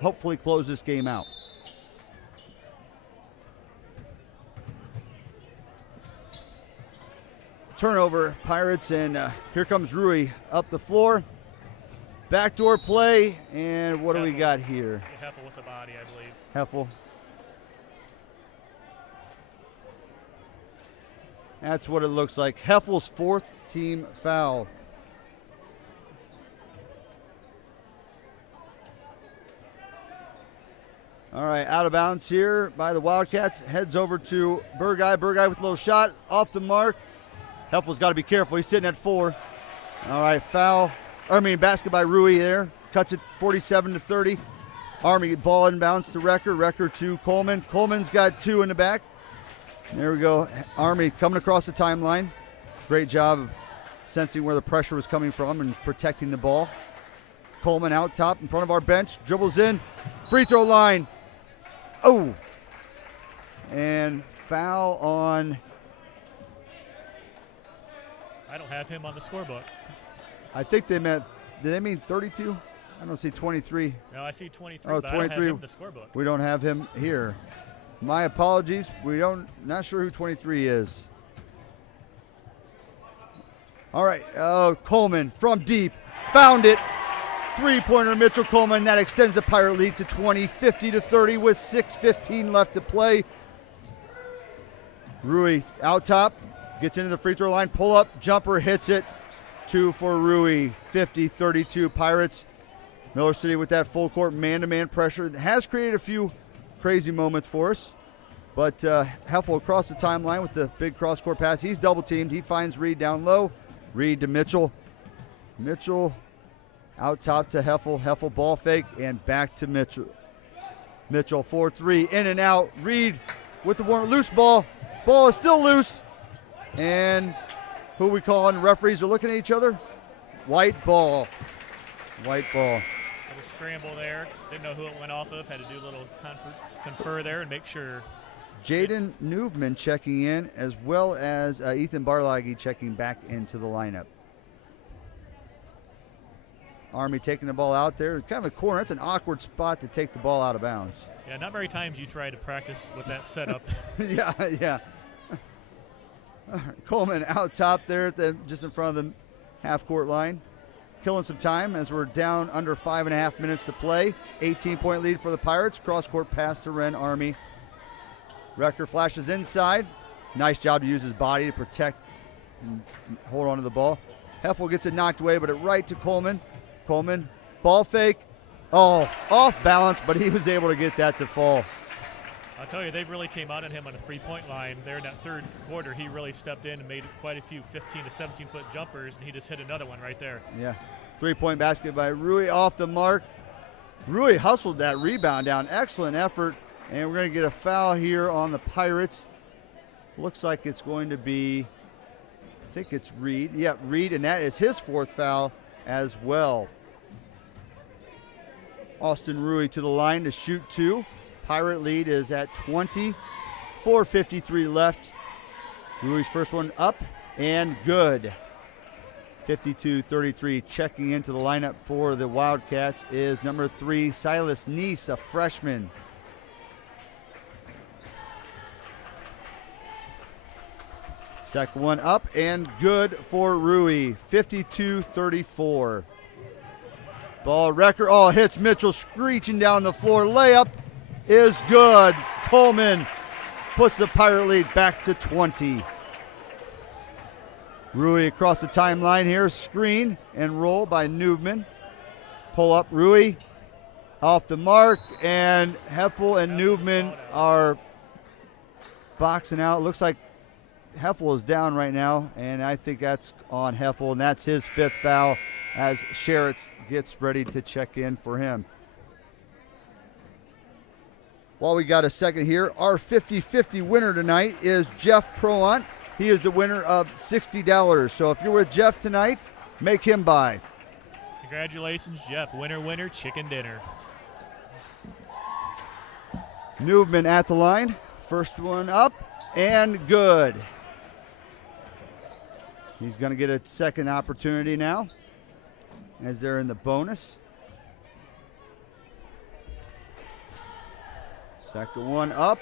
hopefully close this game out. Turnover, Pirates, and here comes Rui up the floor. Backdoor play, and what do we got here? Heffel with the body, I believe. Heffel. That's what it looks like. Heffel's 4th team foul. All right, out of bounds here by the Wildcats. Heads over to Burguy. Burguy with a little shot off the mark. Heffel's got to be careful. He's sitting at 4. All right, basket by Rui there. Cuts it 47-30. Army ball inbounds to Recker. Recker to Coleman. Coleman's got 2 in the back. There we go. Army coming across the timeline. Great job of sensing where the pressure was coming from and protecting the ball. Coleman out top in front of our bench. Dribbles in. Free throw line. Oh. And foul on. I don't have him on the scorebook. I think they meant, did they mean 32? I don't see 23. No, I see 23, Oh, but I don't 23. have him on the scorebook. We don't have him here. My apologies. Not sure who 23 is. All right, Coleman from deep. Found it. 3-pointer Mitchell Coleman. That extends the Pirate lead to 20, 50-30 with 6:15 left to play. Rui out top. Gets into the free throw line. Pull up. Jumper hits it. 2 for Rui. 50-32 Pirates. Miller City with that full court man-to-man pressure. Has created a few crazy moments for us. But Heffel across the timeline with the big cross-court pass. He's double-teamed. He finds Reed down low. Reed to Mitchell. Mitchell out top to Heffel. Heffel ball fake and back to Mitchell. Mitchell 4-3 in and out. Reed with the loose ball. Ball is still loose. And who we calling? Referees are looking at each other. White ball. White ball. Little scramble there. Didn't know who it went off of. Had to do a little confer there and make sure. Jaden Newman checking in, as well as Ethan Barlagi checking back into the lineup. Army taking the ball out there. It's kind of a corner. That's an awkward spot to take the ball out of bounds. Yeah, not very times you try to practice with that setup. yeah. Coleman out top there just in front of the half-court line. Killing some time as we're down under 5.5 minutes to play. 18-point lead for the Pirates. Cross-court pass to Wren Army. Recker flashes inside. Nice job to use his body to protect and hold on to the ball. Heffel gets it knocked away, but it right to Coleman. Coleman, ball fake. Oh, off balance, but he was able to get that to fall. I'll tell you, they really came out on him on a three-point line. There in that third quarter, he really stepped in and made quite a few 15 to 17-foot jumpers, and he just hit another one right there. Yeah, 3-point basket by Rui off the mark. Rui hustled that rebound down. Excellent effort. And we're going to get a foul here on the Pirates. Looks like it's going to be, I think it's Reed. Yeah, Reed, and that is his 4th foul as well. Austin Rui to the line to shoot 2. Pirate lead is at 20. 4:53 left. Rui's first one up and good. 52-33. Checking into the lineup for the Wildcats is number 3, Silas Neese, a freshman. Second one up and good for Rui. 52-34. Ball Recker. Oh, hits Mitchell screeching down the floor. Layup is good. Coleman puts the Pirate lead back to 20. Rui across the timeline here. Screen and roll by Newman. Pull up Rui. Off the mark. And Heffel and Newman are boxing out. Looks like Heffel is down right now, and I think that's on Heffel, and that's his 5th foul as Sherritts gets ready to check in for him. While we got a second here, our 50-50 winner tonight is Jeff Proant. He is the winner of $60. So if you're with Jeff tonight, make him buy. Congratulations, Jeff. Winner, winner, chicken dinner. Newman at the line. First one up and good. He's going to get a second opportunity now as they're in the bonus. Second one up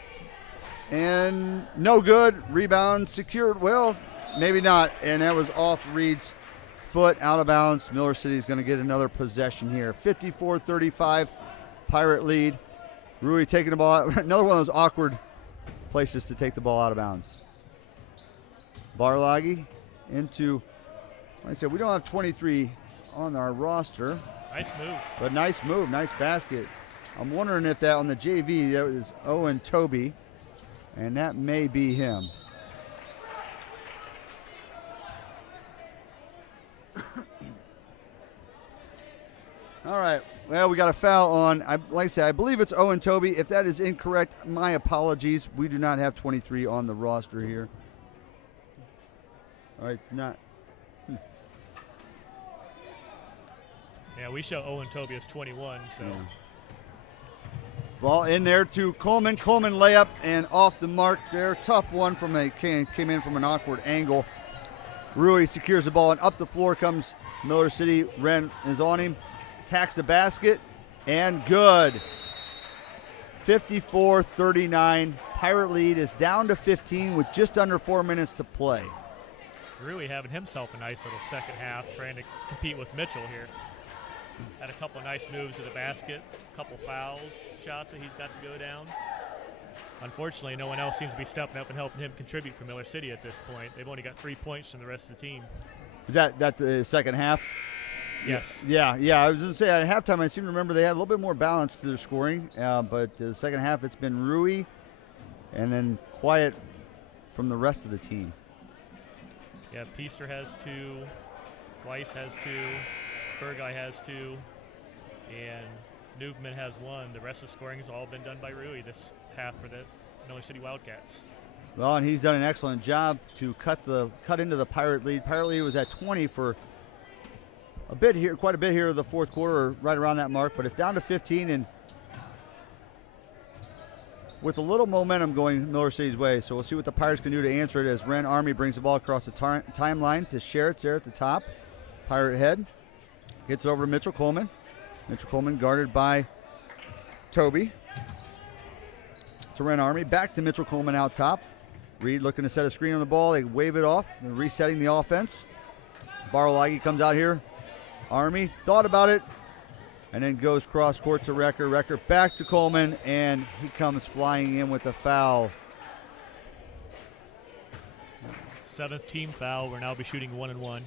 and no good. Rebound secured. Well, maybe not. And that was off Reed's foot, out of bounds. Miller City is going to get another possession here. 54-35, Pirate lead. Rui taking the ball out. Another one of those awkward places to take the ball out of bounds. Barlagi into, like I said, we don't have 23 on our roster. Nice move. But nice move, nice basket. I'm wondering if that on the JV, that was Owen Toby, and that may be him. All right. Well, we got a foul on, like I said, I believe it's Owen Toby. If that is incorrect, my apologies. We do not have 23 on the roster here. All right, it's not. Yeah, we show Owen Toby as 21, so. Yeah. Ball in there to Coleman. Coleman layup and off the mark there. Tough one came in from an awkward angle. Rui secures the ball, and up the floor comes Miller City. Wren is on him. Attacks the basket, and good. 54-39. Pirate lead is down to 15 with just under 4 minutes to play. Rui having himself a nice little second half, trying to compete with Mitchell here. Had a couple of nice moves to the basket, a couple fouls, shots that he's got to go down. Unfortunately, no one else seems to be stepping up and helping him contribute for Miller City at this point. They've only got 3 points from the rest of the team. Is that the second half? Yes. Yeah. I was going to say at halftime, I seem to remember they had a little bit more balance to their scoring, but the second half it's been Rui and then quiet from the rest of the team. Yeah, Peaster has 2, Weiss has 2, Burgai has 2, and Newman has 1. The rest of the scoring has all been done by Rui this half for the Miller City Wildcats. Well, and he's done an excellent job to cut into the Pirate lead. Pirate lead was at 20 for a bit here, quite a bit here in the fourth quarter, right around that mark, but it's down to 15, and with a little momentum going Miller City's way. So we'll see what the Pirates can do to answer it as Wren Army brings the ball across the timeline to Sherritt's there at the top. Pirate head gets over to Mitchell Coleman. Mitchell Coleman guarded by Toby. To Wren Army, back to Mitchell Coleman out top. Reed looking to set a screen on the ball. They wave it off. They're resetting the offense. Barolagi comes out here. Army thought about it and then goes cross court to Recker. Recker back to Coleman, and he comes flying in with a foul. 7th team foul. We'll now be shooting 1-1.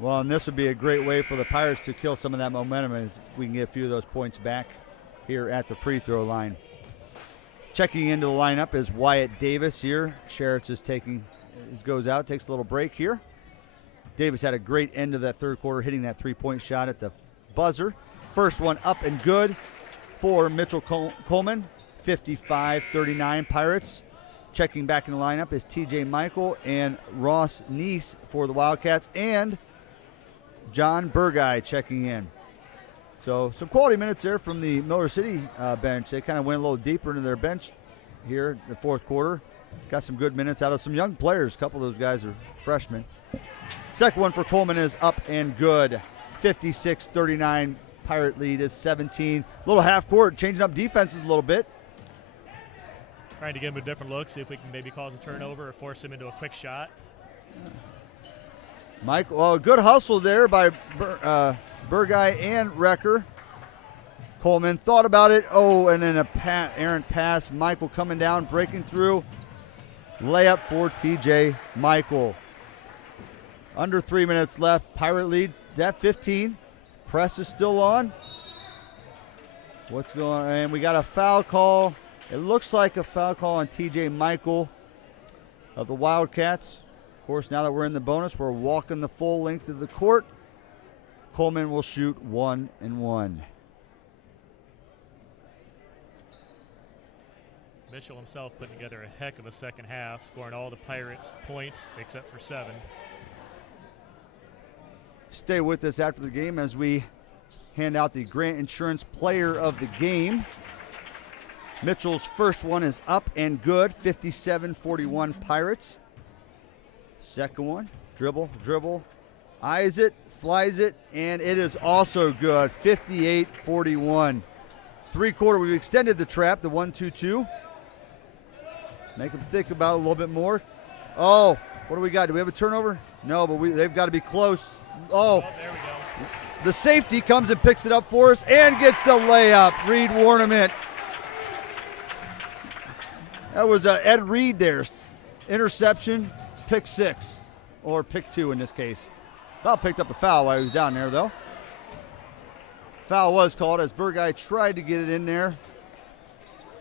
Well, and this would be a great way for the Pirates to kill some of that momentum as we can get a few of those points back here at the free throw line. Checking into the lineup is Wyatt Davis here. Sherritt's is goes out, takes a little break here. Davis had a great end of that third quarter, hitting that three-point shot at the buzzer. First one up and good for Mitchell Coleman. 55-39 Pirates. Checking back in the lineup is TJ Michael and Ross Neese for the Wildcats, and John Burgai checking in. So some quality minutes there from the Miller City bench. They kind of went a little deeper into their bench here in the fourth quarter. Got some good minutes out of some young players. A couple of those guys are freshmen. Second one for Coleman is up and good. 56-39. Pirate lead is 17. Little half court, changing up defenses a little bit. Trying to give him a different look, see if we can maybe cause a turnover or force him into a quick shot. Mike, well, good hustle there by Burgai and Recker. Coleman thought about it. Oh, and then errant pass. Michael coming down, breaking through. Layup for TJ Michael. Under 3 minutes left. Pirate lead is at 15. Press is still on. What's going on? And we got a foul call. It looks like a foul call on TJ Michael of the Wildcats. Of course, now that we're in the bonus, we're walking the full length of the court. Coleman will shoot 1-1. Mitchell himself putting together a heck of a second half, scoring all the Pirates' points except for 7. Stay with us after the game as we hand out the Grant Insurance Player of the Game. Mitchell's first one is up and good, 57-41 Pirates. Second one, dribble, eyes it, flies it, and it is also good, 58-41. Three-quarter, we've extended the trap, the 1-2-2. Make them think about it a little bit more. Oh, what do we got? Do we have a turnover? No, but they've got to be close. Oh, there we go. The safety comes and picks it up for us and gets the layup. Reed Warnament. That was Ed Reed there. Interception, pick 6, or pick 2 in this case. About picked up a foul while he was down there, though. Foul was called as Burguy tried to get it in there.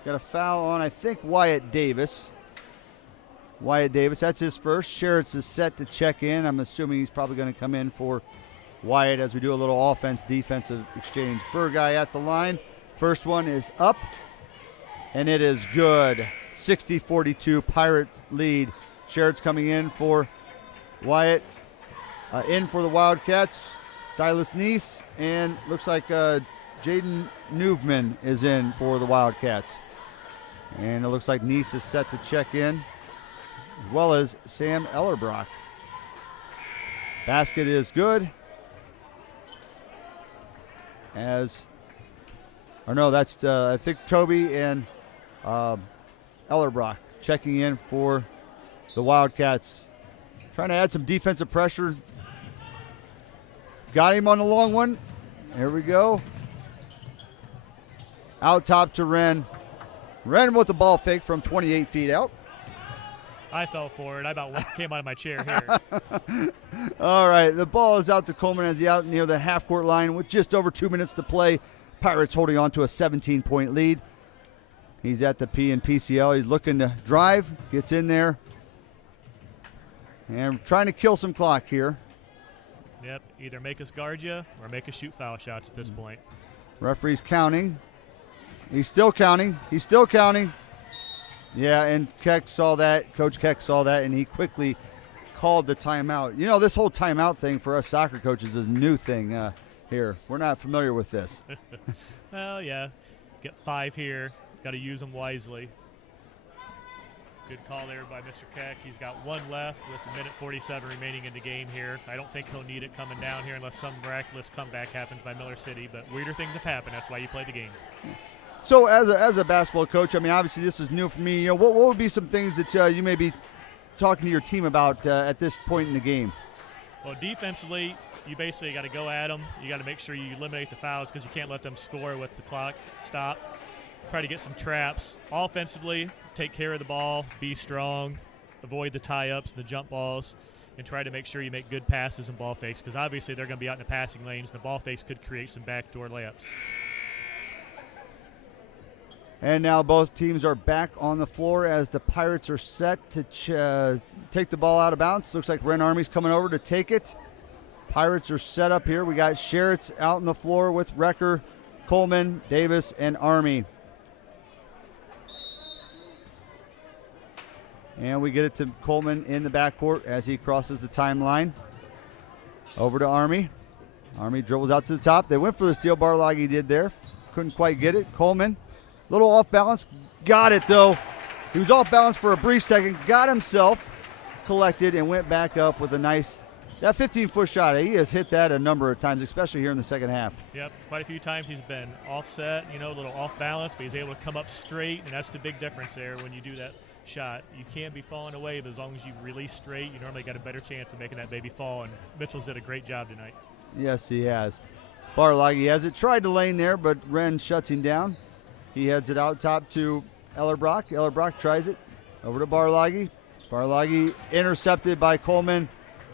Got a foul on, I think, Wyatt Davis. Wyatt Davis, that's his first. Sherritts is set to check in. I'm assuming he's probably going to come in for Wyatt as we do a little offense-defensive exchange. Burguy at the line. First one is up, and it is good. 60-42, Pirates lead. Sherritts coming in for Wyatt. In for the Wildcats, Silas Neese, and looks like Jaden Newman is in for the Wildcats. And it looks like Neese is set to check in, as well as Sam Ellerbrock. Basket is good. I think Toby and Ellerbrock checking in for the Wildcats. Trying to add some defensive pressure. Got him on the long one. Here we go. Out top to Wren. Wren with the ball fake from 28 feet out. I fell for it. I about came out of my chair here. All right, the ball is out to Coleman as he's out near the half-court line with just over 2 minutes to play. Pirates holding on to a 17-point lead. He's at the P and PCL. He's looking to drive, gets in there, and trying to kill some clock here. Yep, either make us guard you or make us shoot foul shots at this point. Referee's counting. He's still counting. He's still counting. Yeah, and Keck saw that. Coach Keck saw that, and he quickly called the timeout. You know, this whole timeout thing for us soccer coaches is a new thing here. We're not familiar with this. Well, yeah. Get 5 here. Got to use them wisely. Good call there by Mr. Keck. He's got 1 left with 1:47 remaining in the game here. I don't think he'll need it coming down here unless some miraculous comeback happens by Miller City, but weirder things have happened. That's why you play the game. So as a basketball coach, I mean, obviously this is new for me. You know, what would be some things that you may be talking to your team about at this point in the game? Well, defensively, you basically got to go at them. You got to make sure you eliminate the fouls because you can't let them score with the clock stop. Try to get some traps. Offensively, take care of the ball, be strong, avoid the tie-ups and the jump balls, and try to make sure you make good passes and ball fakes because obviously they're going to be out in the passing lanes, and the ball fakes could create some backdoor layups. And now both teams are back on the floor as the Pirates are set to take the ball out of bounds. Looks like Wren Army's coming over to take it. Pirates are set up here. We got Sherritts out on the floor with Recker, Coleman, Davis, and Army. And we get it to Coleman in the backcourt as he crosses the timeline. Over to Army. Army dribbles out to the top. They went for the steal. Barloggy did there. Couldn't quite get it. Coleman, little off balance. Got it, though. He was off balance for a brief second. Got himself collected and went back up with a nice, that 15-foot shot. He has hit that a number of times, especially here in the second half. Yep, quite a few times he's been offset, a little off balance, but he's able to come up straight, and that's the big difference there when you do that shot. You can't be falling away, but as long as you release straight, you normally got a better chance of making that baby fall, and Mitchell's did a great job tonight. Yes, he has. Barloggy has it. Tried to lane there, but Wren shuts him down. He heads it out top to Ellerbrock. Ellerbrock tries it. Over to Barloggy. Barloggy intercepted by Coleman,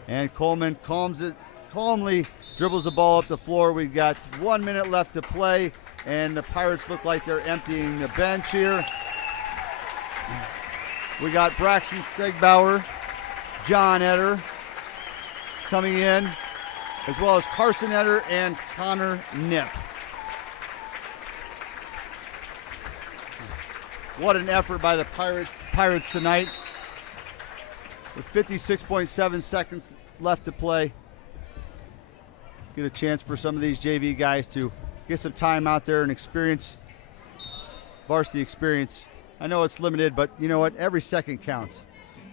and Coleman calmly dribbles the ball up the floor. We've got 1 minute left to play, and the Pirates look like they're emptying the bench here. We got Braxton Stegbauer, John Etter coming in, as well as Carson Etter and Connor Nip. What an effort by the Pirates tonight. With 56.7 seconds left to play. Get a chance for some of these JV guys to get some time out there and experience varsity experience. I know it's limited, but you know what? Every second counts.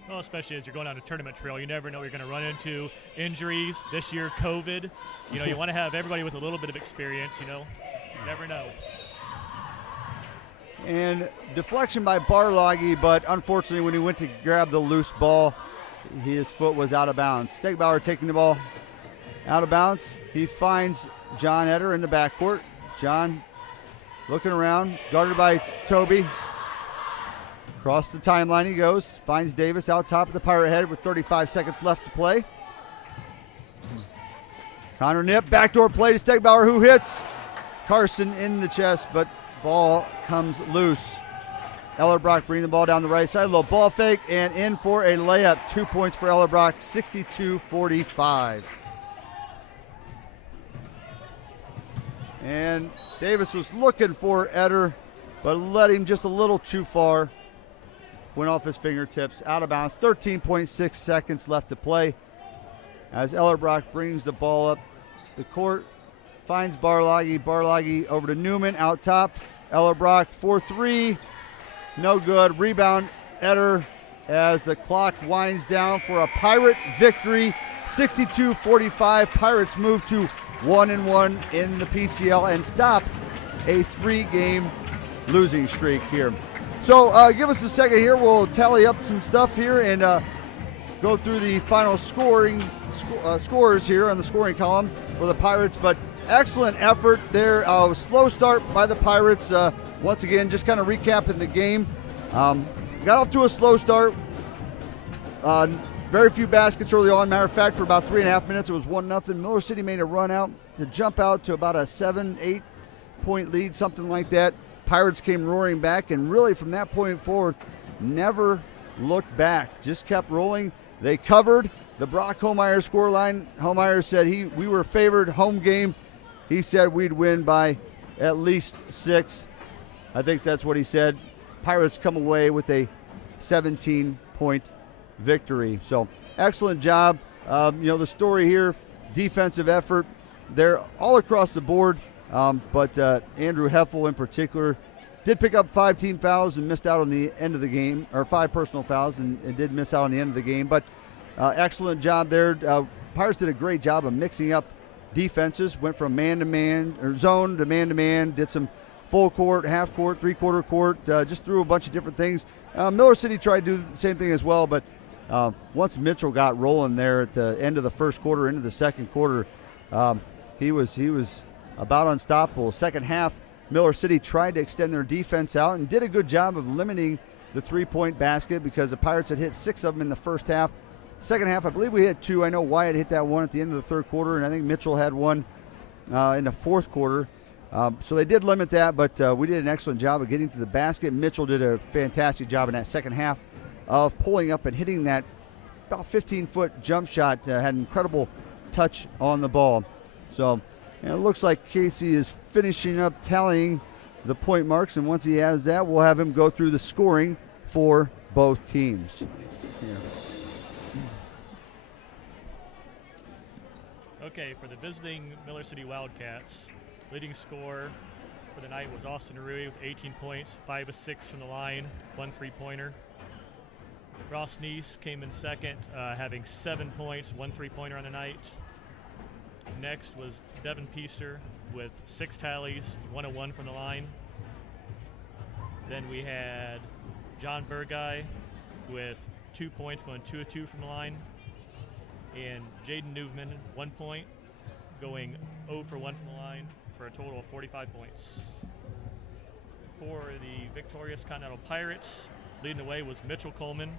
Well, especially as you're going on a tournament trail, you never know what you're going to run into. Injuries, this year COVID. You want to have everybody with a little bit of experience, you never know. And deflection by Barloggy, but unfortunately when he went to grab the loose ball, his foot was out of bounds. Stegbauer taking the ball out of bounds. He finds John Etter in the backcourt. John looking around, guarded by Toby. Across the timeline he goes, finds Davis out top of the Pirate head with 35 seconds left to play. Connor Nip, backdoor play to Stegbauer, who hits. Carson in the chest, but ball comes loose. Ellerbrock bringing the ball down the right side. A little ball fake and in for a layup. 2 points for Ellerbrock, 62-45. And Davis was looking for Eder, but led him just a little too far. Went off his fingertips, out of bounds. 13.6 seconds left to play. As Ellerbrock brings the ball up the court, finds Barlagi. Barlagi over to Newman, out top. Ellerbrock for three. No good. Rebound, Eder, as the clock winds down for a Pirate victory. 62-45. Pirates move to 1-1 in the PCL and stop a 3-game losing streak here. So give us a second here. We'll tally up some stuff here and go through the final scores here on the scoring column for the Pirates. But excellent effort there. Slow start by the Pirates. Once again, just kind of recapping the game. Got off to a slow start. Very few baskets early on. Matter of fact, for about 3.5 minutes, it was 1-0. Miller City made a run out to jump out to about a 7-8 point lead, something like that. Pirates came roaring back, and really from that point forward, never looked back. Just kept rolling. They covered the Brock Homeyer scoreline. Homeyer said we were favored home game. He said we'd win by at least 6. I think that's what he said. Pirates come away with a 17-point victory. So excellent job. The story here, defensive effort. They're all across the board. But Andrew Heffel in particular did pick up 5 team fouls and missed out on the end of the game, or 5 personal fouls and did miss out on the end of the game. But excellent job there. Pirates did a great job of mixing up defenses, went from man-to-man or zone to man-to-man, did some full court, half court, three-quarter court, just threw a bunch of different things. Miller City tried to do the same thing as well, but once Mitchell got rolling there at the end of the first quarter, into the second quarter, he was about unstoppable. Second half, Miller City tried to extend their defense out and did a good job of limiting the three-point basket because the Pirates had hit 6 of them in the first half. Second half, I believe we hit 2. I know Wyatt hit that one at the end of the third quarter, and I think Mitchell had one in the fourth quarter. So they did limit that, but we did an excellent job of getting to the basket. Mitchell did a fantastic job in that second half of pulling up and hitting that about 15-foot jump shot. Had an incredible touch on the ball. So it looks like Casey is finishing up tallying the point marks, and once he has that, we'll have him go through the scoring for both teams. Yeah. Okay, for the visiting Miller City Wildcats, leading scorer for the night was Austin Rui with 18 points, 5 of 6 from the line, 1 3-pointer. Ross Neese came in second, having 7 points, 1 3-pointer on the night. Next was Devin Peaster with 6 tallies, 1 of 1 from the line. Then we had John Burguy with 2 points, going 2 of 2 from the line. And Jaden Newman, 1 point, going 0 for 1 from the line for a total of 45 points. For the victorious Continental Pirates, leading the way was Mitchell Coleman,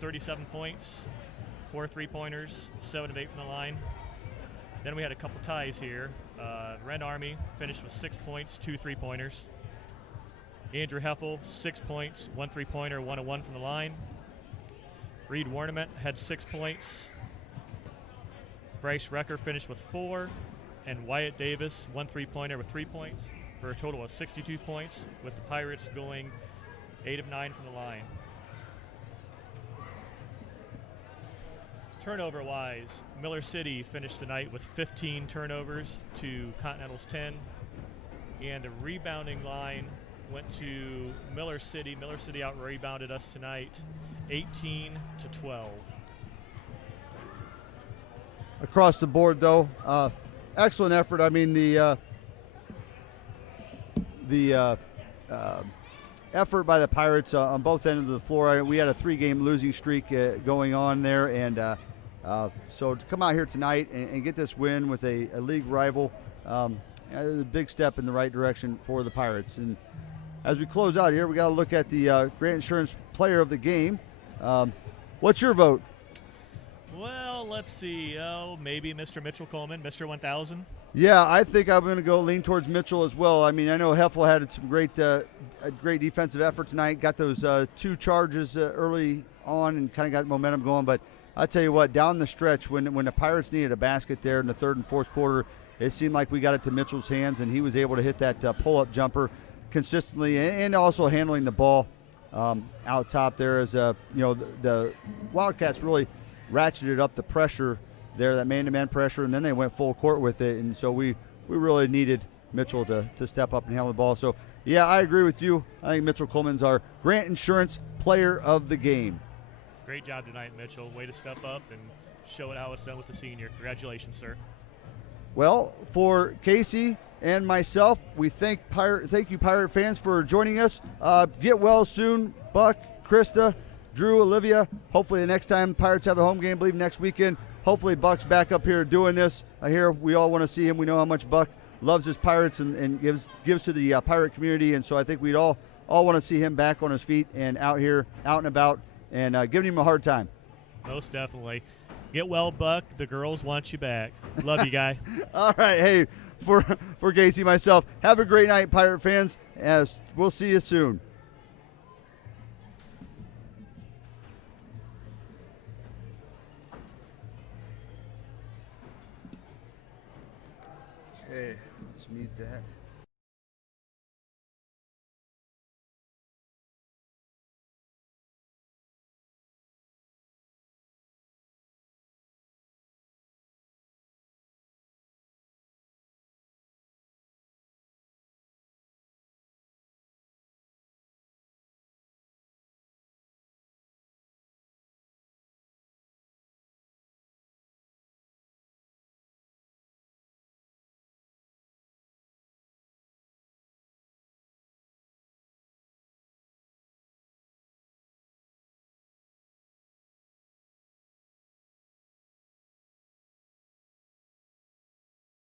37 points, 4 3-pointers, 7 of 8 from the line. Then we had a couple ties here. Ren Army finished with 6 points, 2 3-pointers. Andrew Heffel, 6 points, 1 3-pointer, 1 of 1 from the line. Reed Warnament had 6 points. Bryce Recker finished with 4. And Wyatt Davis, 1 3-pointer with 3 points for a total of 62 points, with the Pirates going 8 of 9 from the line. Turnover-wise, Miller City finished the night with 15 turnovers to Continental's 10. And the rebounding line went to Miller City. Miller City out-rebounded us tonight, 18 to 12. Across the board, though, excellent effort. I mean, the effort by the Pirates on both ends of the floor. We had a 3-game losing streak going on there, and so to come out here tonight and get this win with a league rival is a big step in the right direction for the Pirates. And as we close out here, we got to look at the Grant Insurance Player of the Game. What's your vote? Well, let's see. Oh, maybe Mr. Mitchell Coleman, Mr. 1000. Yeah, I think I'm going to go lean towards Mitchell as well. I mean, I know Heffel had some great defensive effort tonight. Got those 2 charges early on and kind of got momentum going. But I tell you what, down the stretch, when the Pirates needed a basket there in the 3rd and 4th quarter, it seemed like we got it to Mitchell's hands, and he was able to hit that pull-up jumper consistently and also handling the ball out top there. As the Wildcats really ratcheted up the pressure there, that man-to-man pressure, and then they went full court with it. And so we really needed Mitchell to step up and handle the ball. So, yeah, I agree with you. I think Mitchell Coleman's our Grant Insurance Player of the Game. Great job tonight, Mitchell. Way to step up and show it how it's done with the senior. Congratulations, sir. Well, for Casey and myself, we thank you, Pirate fans, for joining us. Get well soon, Buck, Krista, Drew, Olivia. Hopefully the next time Pirates have a home game, I believe next weekend, hopefully Buck's back up here doing this. I hear we all want to see him. We know how much Buck loves his Pirates and gives to the Pirate community, and so I think we'd all want to see him back on his feet and out here, out and about, and giving him a hard time. Most definitely. Get well, Buck. The girls want you back. Love you, guy. All right. Hey, for Casey, myself, have a great night, Pirate fans. As we'll see you soon. Okay, let's mute that.